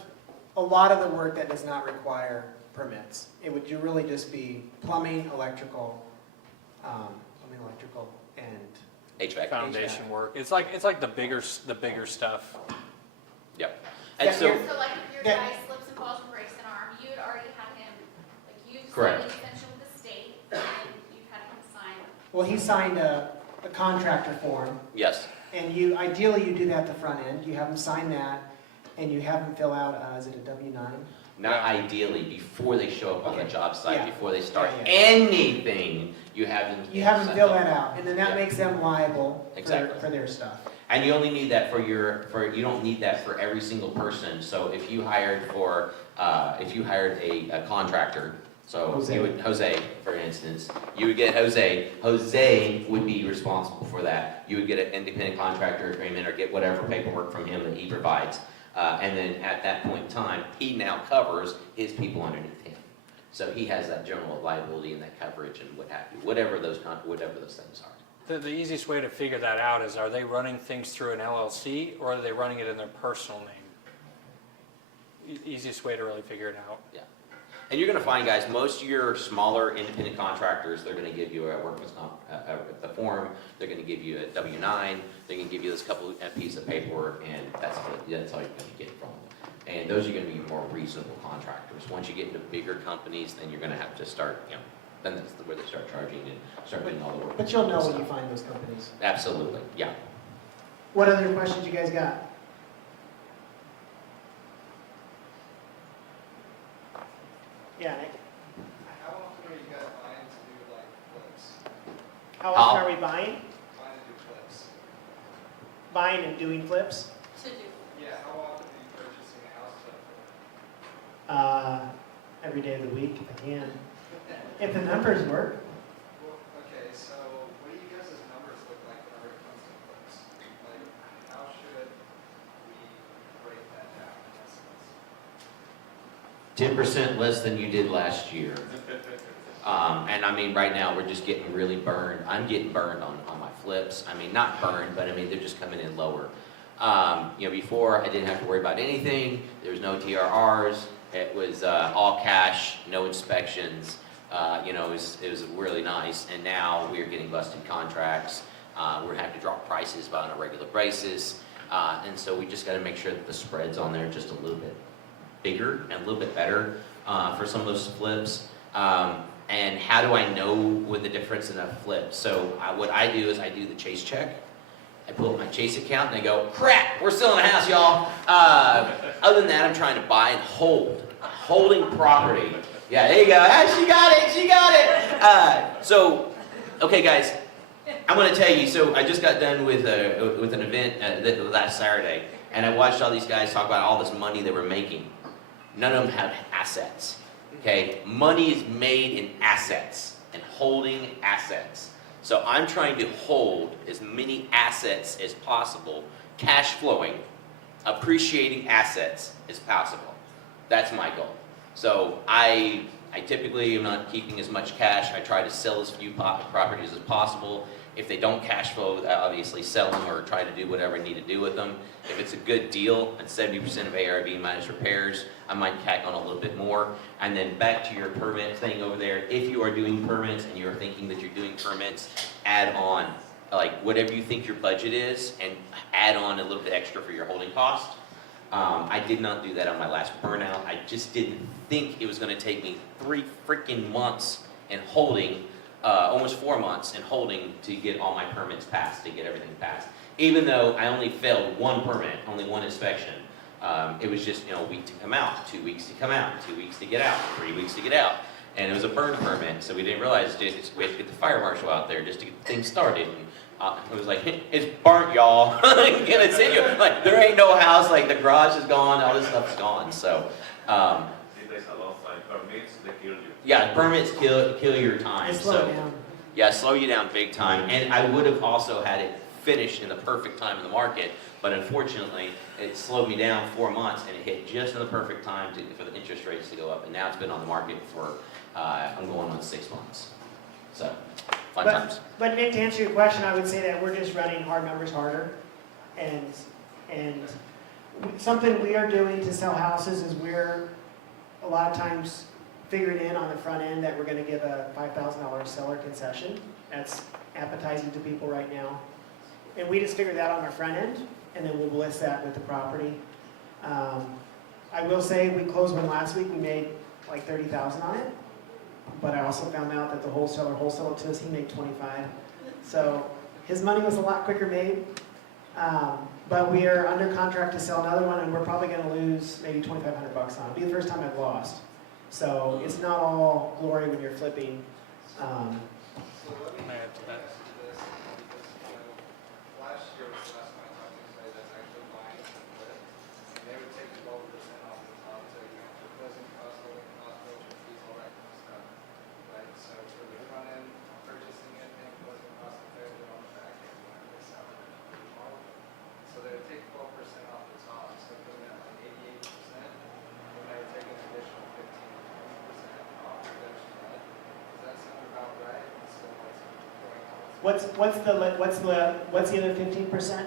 the work that does not require permits. It would really just be plumbing, electrical, and HVAC. Foundation work. It's like the bigger stuff. Yep. And Yeah, so, So like if your that- guy slips and falls and breaks an arm, you would already have him, like you've Correct. signed an extension with the state, and you've had him sign. well, he signed a contractor form, yes, and ideally you do that at the front end. You have him sign that, and you have him fill out, is it a W-9? not ideally, before they show up on the Okay. job site, Yeah. before they start Yeah, yeah. anything, you have them. You have them set fill up. that out, and then that Yeah. makes them liable Exactly. for their stuff. And you only need that you don't need that for every single person. So if you hired a contractor, so Jose, for instance, you would get Jose would be responsible for that. You would get an independent contractor agreement or get whatever paperwork from him that he provides. And then at that point in time, he now covers his people underneath him. So he has that general liability and that coverage and what have you, whatever those things are. The easiest way to figure that out is, are they running things through an LLC or are they running it in their personal name? Easiest way to really figure it out. Yeah. And you're gonna find, guys, most of your smaller independent contractors, they're gonna give you a workman's comp, the form, they're gonna give you a W-9, they're gonna give you this piece of paperwork, and that's all you're gonna get from them. And those are gonna be more reasonable contractors. Once you get into bigger companies, then you're gonna have to start, then that's where they start charging and start doing all the work. But you'll know when you find those companies. Absolutely, yeah. What other questions you guys got? Yeah, Nick? How often are you guys buying to do like flips? How often are we buying? Buying to do flips? Buying and doing flips? To do. Yeah, how often are you purchasing a house to flip? Every day of the week, if I can. If the numbers work. Well, okay, so what do you guys' numbers look like whenever it comes to flips? Like, how should we break that down in essence? 10% less than you did last year. And I mean, right now, we're just getting really burned. I'm getting burned on my flips. I mean, not burned, but I mean, they're just coming in lower. Before, I didn't have to worry about anything. There was no TRRs. It was all cash, no inspections. It was really nice. And now we're getting busted contracts. We're having to drop prices on a regular basis. And so we just got to make sure that the spread's on there just a little bit bigger and a little bit better for some of those flips. And how do I know what the difference in a flip? So what I do is I do the Chase check. I pull up my Chase account and I go, crap, we're selling a house, y'all. Other than that, I'm trying to buy and holding property. Yeah, there you go. Ah, she got it. Okay, guys, I'm going to tell you. So I just got done with an event last Saturday, and I watched all these guys talk about all this money they were making. None of them have assets. Okay, money is made in assets and holding assets. So I'm trying to hold as many assets as possible, cash flowing, appreciating assets as possible. That's my goal. So I typically am not keeping as much cash. I try to sell as few properties as possible. If they don't cash flow, I obviously sell them or try to do whatever I need to do with them. If it's a good deal and 70% of ARV minus repairs, I might tack on a little bit more. And then back to your permit thing over there. If you are doing permits and you're thinking that you're doing permits, add on like whatever you think your budget is and add on a little bit extra for your holding cost. I did not do that on my last burnout. I just didn't think it was going to take me 3 freaking months in holding, almost 4 months in holding to get all my permits passed, to get everything passed. Even though I only failed 1 permit, only 1 inspection. It was just, a week to come out, 2 weeks to come out, 2 weeks to get out, 3 weeks to get out. And it was a burn permit, so we didn't realize we had to get the fire marshal out there just to get things started. And It was like, it's burnt, y'all. And it's in you. Like, there ain't no house, like the garage is gone, all this stuff's gone, so. It takes a long time. Permits, they kill you. Yeah, permits kill your time, Just slow so. it down. Yeah, slow you down big time, and I would have also had it finished in the perfect time in the market, but unfortunately, it slowed me down 4 months, and it hit just in the perfect time for the interest rates to go up, and now it's been on the market for, I'm going on 6 months. So, fun times. But Nick, to answer your question, I would say that we're just running hard numbers harder. And something we are doing to sell houses is we're a lot of times figuring in on the front end that we're going to give a $5,000 seller concession. That's appetizing to people right now. And we just figured that on our front end, and then we'll list that with the property. I will say we closed one last week. We made like $30,000 on it. But I also found out that the wholesaler wholesaled it to us, he made 25. So his money was a lot quicker made. But we are under contract to sell another one, and we're probably going to lose maybe $2,500 on it. It'll be the first time I've lost. So it's not all glory when you're flipping. So let me May I add to that? ask you this, because, last year was the last time I talked to somebody that's actually buying and flip, and they would take 12% off the top to account for closing costs, holding costs, brokerage fees, all that kind of stuff, right? So for the front end, purchasing it, and closing costs, and paying it on the back end, when they sell it. So they would take 12% off the top, so putting that like 88%, and they would take an additional 15 to 20% off the redemption rate. Does that sound about right? So what's going on? What's the other 15%? The 15 to 20%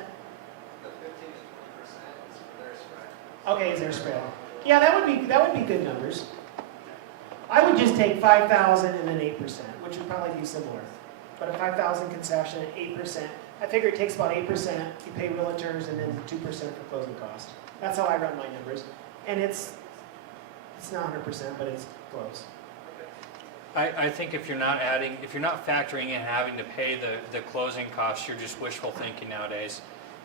is for their spread. Okay, is there a spread? Yeah, that would be good numbers. I would just take 5,000 and then 8%, which would probably be similar. But a 5,000 concession, 8%. I figure it takes about 8%. You pay realtors and then 2% for closing costs. That's how I run my numbers, and it's not 100%, but it's close. I think if you're not factoring in having to pay the closing costs, you're just wishful thinking nowadays.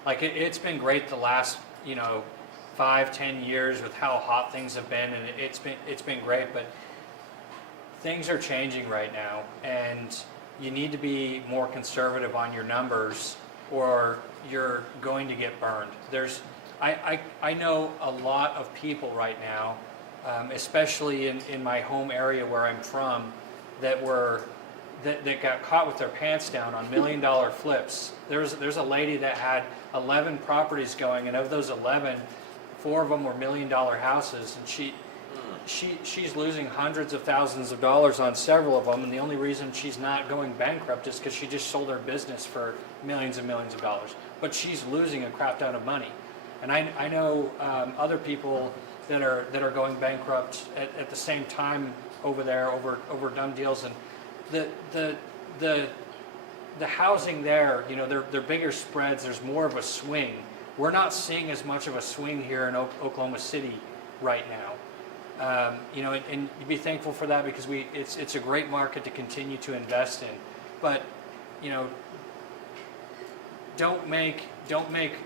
Like it's been great the last 5-10 years with how hot things have been, and it's been great, but things are changing right now, and you need to be more conservative on your numbers, or you're going to get burned. I know a lot of people right now, especially in my home area where I'm from, that got caught with their pants down on $1 million flips. There's a lady that had 11 properties going, and of those 11, 4 of them were $1 million houses, and she's losing hundreds of thousands of dollars on several of them, and the only reason she's not going bankrupt is because she just sold her business for millions and millions of dollars. But she's losing a crap ton of money. And I know other people that are going bankrupt at the same time over there over dumb deals, and the housing there, they're bigger spreads. There's more of a swing. We're not seeing as much of a swing here in Oklahoma City right now. And you'd be thankful for that, because it's a great market to continue to invest in. But don't make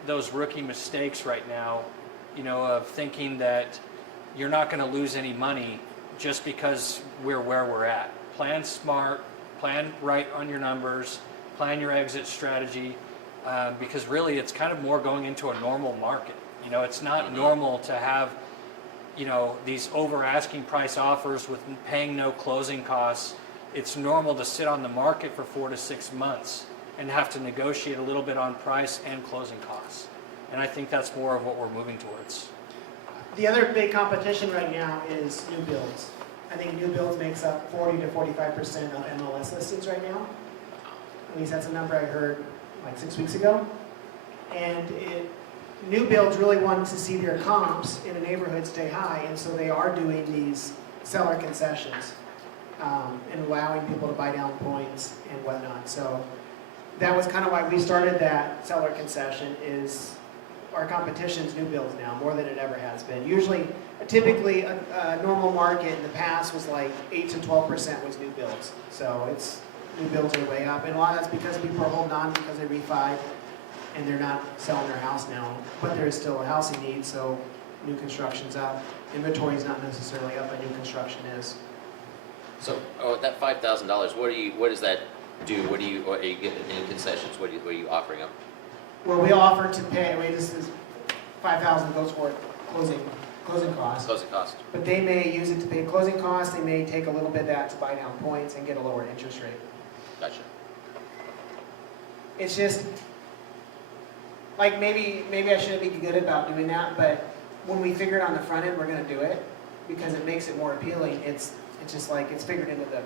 those rookie mistakes right now, of thinking that you're not going to lose any money just because we're where we're at. Plan smart, plan right on your numbers, plan your exit strategy, because really it's kind of more going into a normal market. It's not normal to have these over asking price offers with paying no closing costs. It's normal to sit on the market for 4 to 6 months and have to negotiate a little bit on price and closing costs. And I think that's more of what we're moving towards. The other big competition right now is new builds. I think new builds makes up 40 to 45% of MLS listings right now. At least that's a number I heard like 6 weeks ago. And new builds really want to see their comps in a neighborhood stay high, and so they are doing these seller concessions and allowing people to buy down points and whatnot. So that was kind of why we started that seller concession. Is our competition's new builds now, more than it ever has been. Typically, a normal market in the past was like 8 to 12% was new builds. So new builds are way up, and a lot of that's because people are holding on because they refied and they're not selling their house now. But there is still a housing need, so new construction's up. Inventory is not necessarily up, but new construction is. So, that $5,000, what is that do? What are you getting any concessions? What are you offering them? Well, we offer to pay, this is 5,000 goes for closing costs. Closing cost. But they may use it to pay closing costs, they may take a little bit of that to buy down points and get a lower interest rate. Gotcha. It's just, like, maybe I shouldn't be good about doing that, but when we figure it on the front end, we're gonna do it, because it makes it more appealing. It's just like, it's figured into the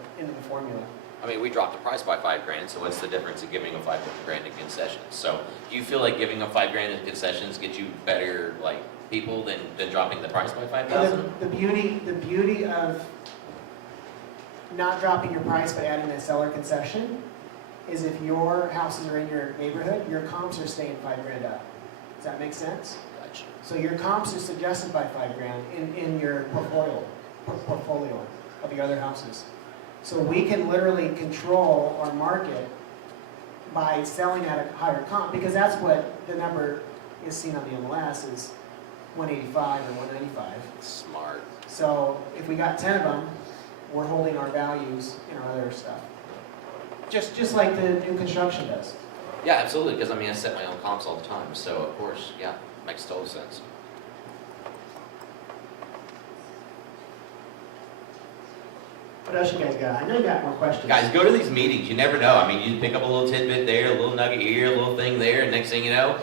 formula. I mean, we dropped the price by $5,000, so what's the difference in giving them $5,000 in concessions? So do you feel like giving them $5,000 in concessions gets you better, like, people than dropping the price by $5,000? The beauty of not dropping your price by adding a seller concession is if your houses are in your neighborhood, your comps are staying $5,000 up. Does that make sense? Gotcha. So your comps are suggested by $5,000 in your portfolio of your other houses. So we can literally control our market by selling at a higher comp, because that's what the number is seen on the MLS is 185 or 195. Smart. So if we got 10 of them, we're holding our values in our other stuff. Just like the new construction does. Yeah, absolutely, because I mean, I set my own comps all the time, so of course, yeah, makes total sense. What else you guys got? I know you got more questions. Guys, go to these meetings. You never know. I mean, you pick up a little tidbit there, a little nugget here, a little thing there, and next thing you know,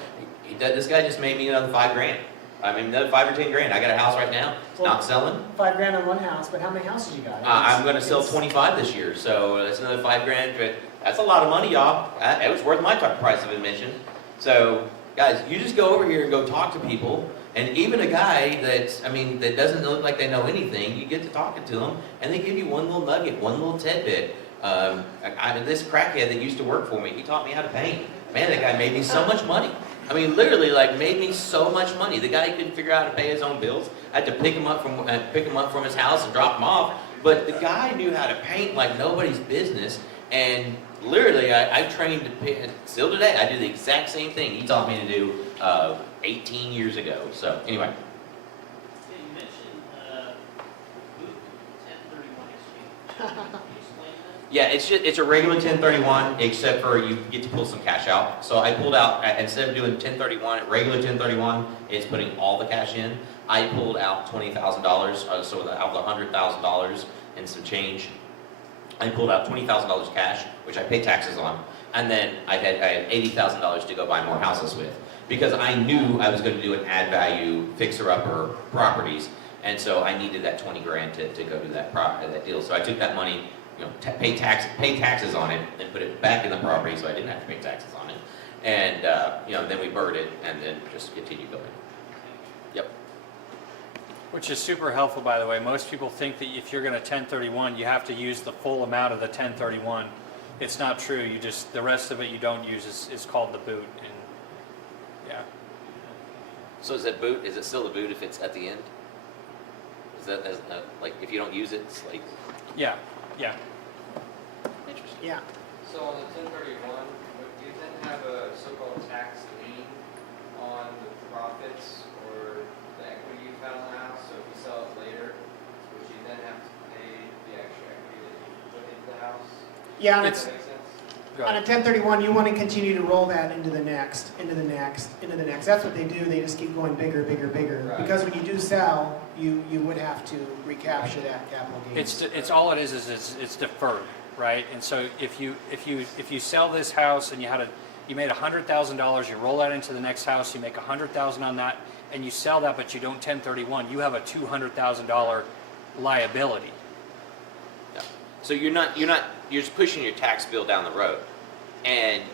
this guy just made me another $5,000. I mean, another $5,000 or $10,000. I got a house right now. It's not selling. $5,000 on one house, but how many houses you got? I'm going to sell 25 this year, so that's another $5,000. But that's a lot of money, y'all. It was worth my price of admission. So, guys, you just go over here and go talk to people. And even a guy that doesn't look like they know anything, you get to talking to them, and they give you one little nugget, one little tidbit. This crackhead that used to work for me, he taught me how to paint. Man, that guy made me so much money. I mean, literally, like, made me so much money. The guy couldn't figure out how to pay his own bills. I had to pick him up from his house and drop him off. But the guy knew how to paint like nobody's business. And literally, I trained to paint. Still today, I do the exact same thing he taught me to do 18 years ago. So anyway. Yeah, you mentioned boot 1031 exchange. Can you explain that? Yeah, it's a regular 1031, except for you get to pull some cash out. So I pulled out, instead of doing 1031, regular 1031, it's putting all the cash in. I pulled out $20,000, so out of the $100,000 and some change, I pulled out $20,000 cash, which I paid taxes on, and then I had $80,000 to go buy more houses with, because I knew I was going to do an add value fixer-upper properties, and so I needed that $20,000 to go do that deal. So I took that money, pay taxes on it, and put it back in the property, so I didn't have to pay taxes on it, and then we BRRRR'd it, and then just continued going. Yep. Which is super helpful, by the way. Most people think that if you're going to 1031, you have to use the full amount of the 1031. It's not true. The rest of it you don't use is called the boot. And yeah. So is that boot? Is it still the boot if it's at the end? Is that like if you don't use it, it's like? Yeah. Interesting. Yeah. So on the 1031, do you then have a so-called tax lien on the profits or the equity you found in the house? So if you sell it later, would you then have to pay the extra equity that you put into the house? Yeah, Does that make sense? on a 1031, you want to continue to roll that into the next. That's what they do. They just keep going bigger. Right. Because when you do sell, you would have to recapture that capital gain. It's all it is it's deferred, right? And so if you sell this house and you made $100,000, you roll that into the next house, you make $100,000 on that, and you sell that, but you don't 1031, you have a $200,000 liability. Yeah. So you're just pushing your tax bill down the road.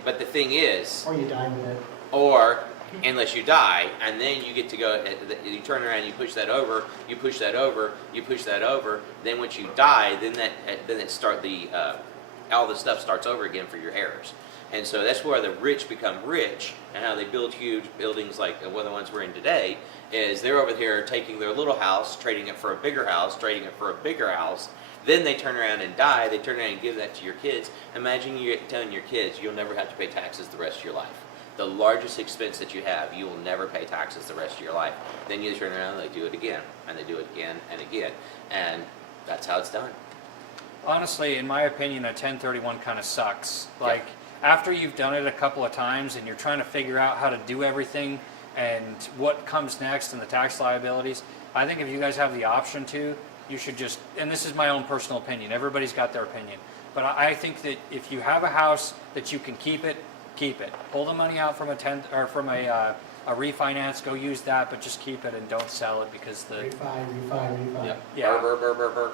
But the thing is, Or you die with it. or unless you die, and then you get to go, you turn around and you push that over, you push that over, you push that over, then once you die, all the stuff starts over again for your heirs. And so that's where the rich become rich, and how they build huge buildings like the ones we're in today, is they're over here taking their little house, trading it for a bigger house, trading it for a bigger house. Then they turn around and die. They turn around and give that to your kids. Imagine you're telling your kids you'll never have to pay taxes the rest of your life. The largest expense that you have, you will never pay taxes the rest of your life. Then you turn around and they do it again, and they do it again and again. And that's how it's done. honestly, in my opinion, a 1031 kind of sucks. Like, after you've done it a couple of times and you're trying to figure out how to do everything and what comes next and the tax liabilities, I think if you guys have the option to, you should just, and this is my own personal opinion, everybody's got their opinion, but I think that if you have a house that you can keep it, keep it. Pull the money out from a refinance, go use that, but just keep it and don't sell it because the, Refi. Yep. Yeah. Burr, burr, burr, burr, burr.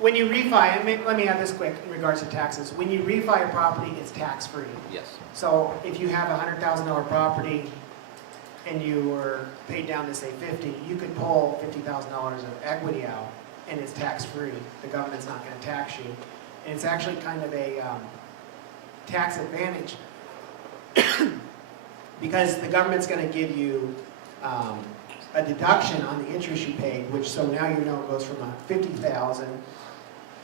When you refi, let me add this quick in regards to taxes. When you refi a property, it's tax-free. Yes. So if you have a $100,000 property and you were paid down to say 50, you could pull $50,000 of equity out and it's tax-free. The government's not going to tax you. And it's actually kind of a tax advantage because the government's going to give you a deduction on the interest you paid, which so now you know it goes from $50,000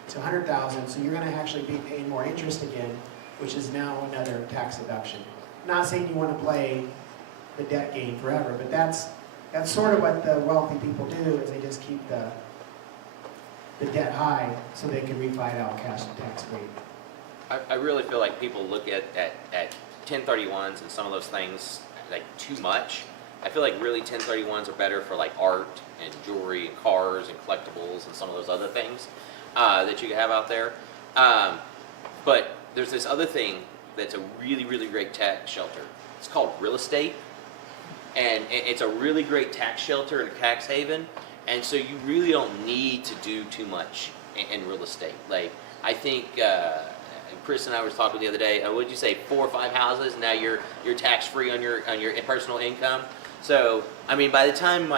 to $100,000, so you're going to actually be paying more interest again, which is now another tax deduction. Not saying you want to play the debt game forever, but that's sort of what the wealthy people do, is they just keep the debt high so they can refi it out cash and tax free. I really feel like people look at 1031s and some of those things like too much. I feel like really 1031s are better for like art and jewelry and cars and collectibles and some of those other things that you can have out there. But there's this other thing that's a really, really great tax shelter. It's called real estate. And it's a really great tax shelter and a tax haven. And so you really don't need to do too much in real estate. Like, I think Chris and I were talking the other day, what did you say, 4 or 5 houses, now you're tax-free on your personal income. So, I mean, by the time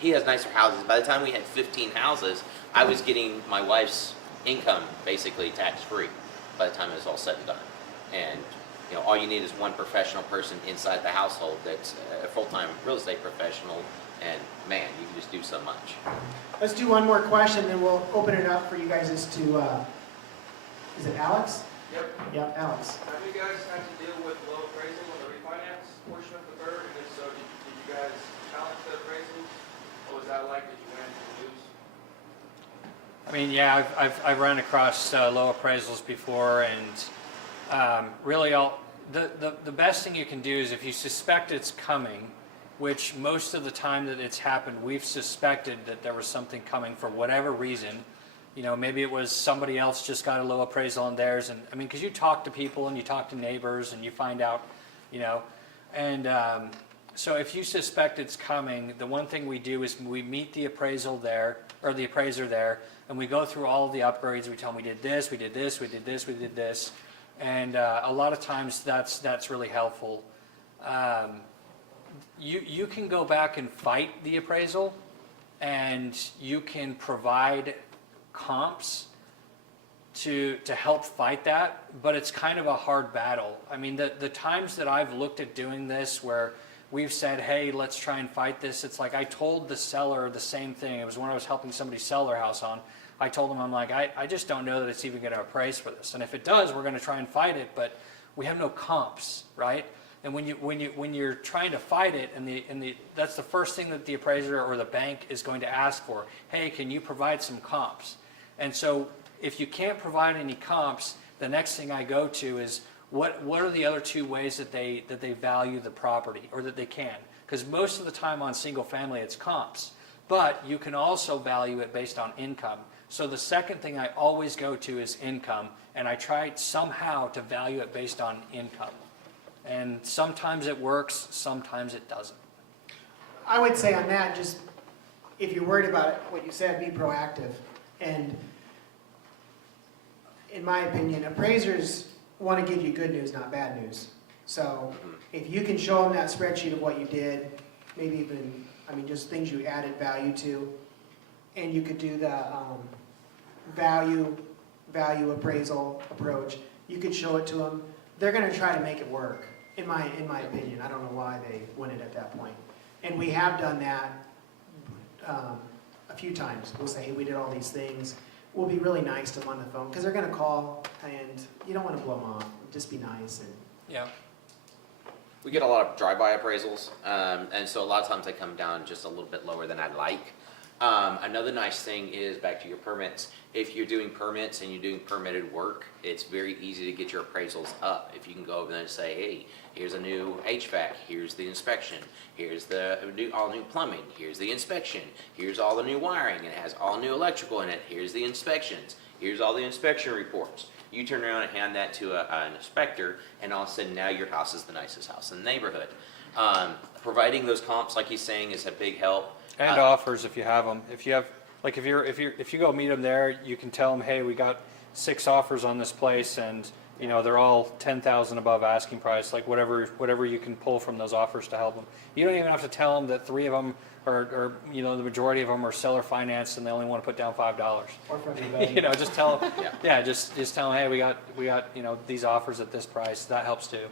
he has nicer houses, by the time we had 15 houses, I was getting my wife's income basically tax-free by the time it was all said and done. And, you know, all you need is one professional person inside the household that's a full-time real estate professional, and man, you can just do so much. Let's do one more question, then we'll open it up for you guys as to, is it Alex? Yep. Yep, Alex. Have you guys had to deal with low appraisal on the refinance portion of the BRRRR? And if so, did you guys challenge the appraisals? What was that like? Did you win the news? I mean, yeah, I've run across low appraisals before, and really the best thing you can do is if you suspect it's coming, which most of the time that it's happened, we've suspected that there was something coming for whatever reason. You know, maybe it was somebody else just got a low appraisal on theirs, and I mean, because you talk to people and you talk to neighbors and you find out, you know, and so if you suspect it's coming, the one thing we do is we meet the appraisal there, or the appraiser there, and we go through all of the upgrades. We tell them we did this, we did this, we did this, we did this, and a lot of times that's really helpful. You can go back and fight the appraisal, and you can provide comps to help fight that, but it's kind of a hard battle. I mean, the times that I've looked at doing this where we've said, hey, let's try and fight this, it's like I told the seller the same thing. It was when I was helping somebody sell their house on. I told them, I'm like, I just don't know that it's even going to appraise for this. And if it does, we're going to try and fight it, but we have no comps, right? And when you're trying to fight it, and that's the first thing that the appraiser or the bank is going to ask for. Hey, can you provide some comps? And so if you can't provide any comps, the next thing I go to is what are the other 2 ways that they value the property, or that they can? Because most of the time on single family it's comps, but you can also value it based on income. So the second thing I always go to is income, and I try somehow to value it based on income. And sometimes it works, sometimes it doesn't. I would say on that, just if you're worried about it, what you said, be proactive. And in my opinion, appraisers want to give you good news, not bad news. So if you can show them that spreadsheet of what you did, maybe even, I mean, just things you added value to, and you could do the value appraisal approach, you could show it to them. They're going to try to make it work, in my opinion. I don't know why they win it at that point. And we have done that a few times. We'll say, hey, we did all these things. We'll be really nice to them on the phone, because they're going to call, and you don't want to blow them off. Just be nice. And Yeah. We get a lot of drive-by appraisals, and so a lot of times they come down just a little bit lower than I'd like. Another nice thing is back to your permits. If you're doing permits and you're doing permitted work, it's very easy to get your appraisals up. If you can go over there and say, hey, here's a new HVAC, here's the inspection, here's the all new plumbing, here's the inspection, here's all the new wiring, it has all new electrical in it, here's the inspections, here's all the inspection reports. You turn around and hand that to an inspector, and all of a sudden now your house is the nicest house in the neighborhood. Providing those comps, like he's saying, is a big help. And offers if you have them. If you have, like if you go meet them there, you can tell them, hey, we got 6 offers on this place, and you know they're all 10,000 above asking price. Like whatever you can pull from those offers to help them. You don't even have to tell them that 3 of them are you know the majority of them are seller financed and they only want to put down $5. Or from anybody. You know, just tell them. Yeah. Just tell them, hey, we got you know these offers at this price. That helps too.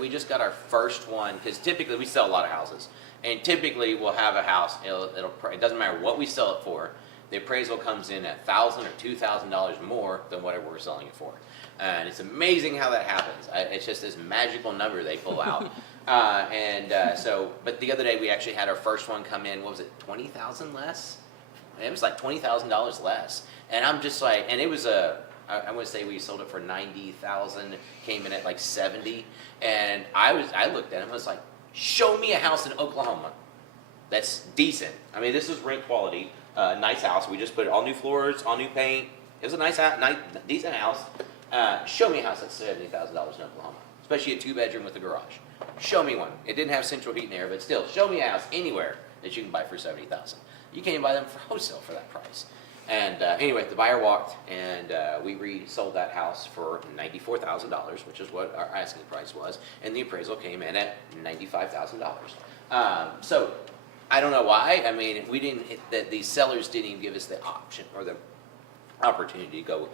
We just got our first one, because typically we sell a lot of houses. And typically we'll have a house, it doesn't matter what we sell it for, the appraisal comes in at $1,000 or $2,000 more than whatever we're selling it for. And it's amazing how that happens. It's just this magical number they pull out. But the other day we actually had our first one come in, what was it, $20,000 less? It was like $20,000 less. And I'm just like, and it was I would say we sold it for $90,000, came in at like 70. And I looked at him, I was like, show me a house in Oklahoma that's decent. I mean, this is rent quality, nice house. We just put all new floors, all new paint. It was a nice decent house. Show me a house that's $70,000 in Oklahoma, especially a 2-bedroom with a garage. Show me one. It didn't have central heat and air, but still, show me a house anywhere that you can buy for $70,000. You can't buy them for wholesale for that price. And anyway, the buyer walked, and we resold that house for $94,000, which is what our asking price was, and the appraisal came in at $95,000. So I don't know why. I mean, these sellers didn't even give us the option or the opportunity to go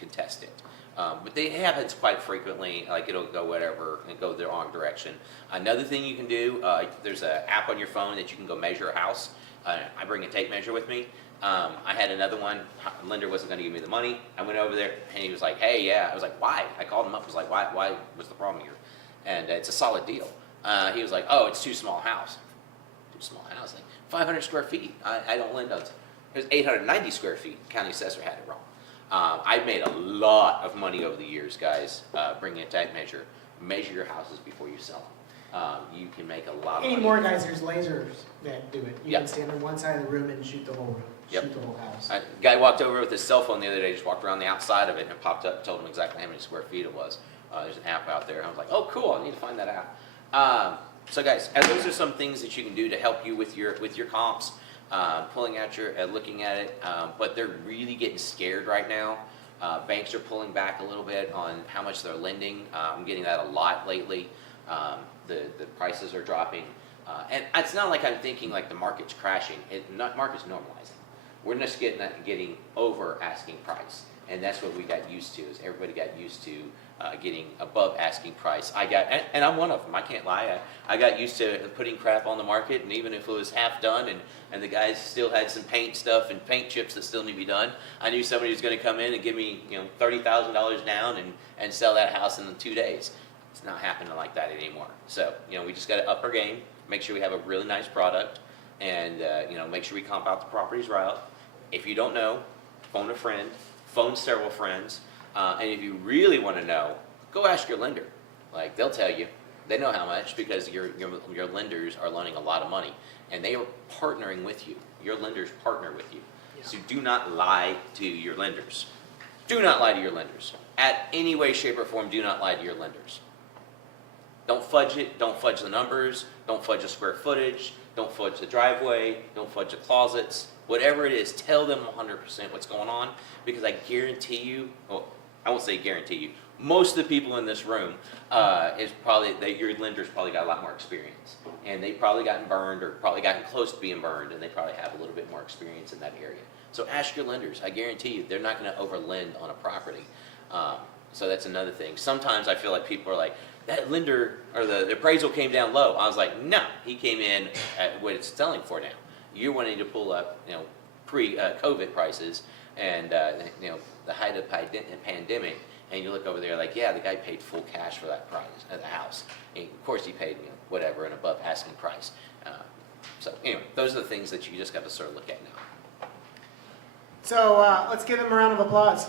contest it. But they have it quite frequently, like it'll go whatever and go the wrong direction. Another thing you can do, there's an app on your phone that you can go measure a house. I bring a tape measure with me. I had another one, lender wasn't going to give me the money. I went over there and he was like, hey, yeah. I was like, why? I called him up, I was like, why, what's the problem here? And it's a solid deal. He was like, oh, it's too small house. Too small house, like 500 square feet. I don't lend on it. It was 890 square feet. County assessor had it wrong. I've made a lot of money over the years, guys, bringing a tape measure. Measure your houses before you sell them. You can make a lot of money. Anymore, guys, there's lasers that do it. You Yep. can stand on one side of the room and shoot the whole room, Yep. shoot the whole house. A guy walked over with his cell phone the other day, just walked around the outside of it and popped up, told him exactly how many square feet it was. There's an app out there. I was like, oh, cool, I need to find that app. So guys, those are some things that you can do to help you with your comps, pulling out looking at it, but they're really getting scared right now. Banks are pulling back a little bit on how much they're lending. I'm getting that a lot lately. The prices are dropping. And it's not like I'm thinking like the market's crashing. Market's normalizing. We're just getting over asking price. And that's what we got used to, is everybody got used to getting above asking price. And I'm one of them, I can't lie. I got used to putting crap on the market, and even if it was half done and the guys still had some paint stuff and paint chips that still need to be done, I knew somebody was gonna come in and give me $30,000 down and sell that house in 2 days. It's not happening like that anymore. So, we just gotta up our game, make sure we have a really nice product, and make sure we comp out the properties right. If you don't know, phone a friend, phone several friends, and if you really want to know, go ask your lender. Like, they'll tell you. They know how much, because your lenders are loaning a lot of money, and they are partnering with you. Your lenders partner with you. Yeah. So do not lie to your lenders. Do not lie to your lenders. At any way, shape, or form, do not lie to your lenders. Don't fudge it. Don't fudge the numbers. Don't fudge the square footage. Don't fudge the driveway. Don't fudge the closets. Whatever it is, tell them 100% what's going on, because I guarantee you, well, I won't say guarantee you, most of the people in this room is probably that your lender's probably got a lot more experience, and they've probably gotten burned or probably gotten close to being burned, and they probably have a little bit more experience in that area. So ask your lenders. I guarantee you they're not going to overlend on a property. So that's another thing. Sometimes I feel like people are like, that lender or the appraisal came down low. I was like, no, he came in at what it's selling for now. You're wanting to pull up, pre-COVID prices and the height of the pandemic, and you look over there like, yeah, the guy paid full cash for that price at the house. And of course, he paid whatever, an above asking price. So anyway, those are the things that you just got to sort of look at now. So let's give him a round of applause.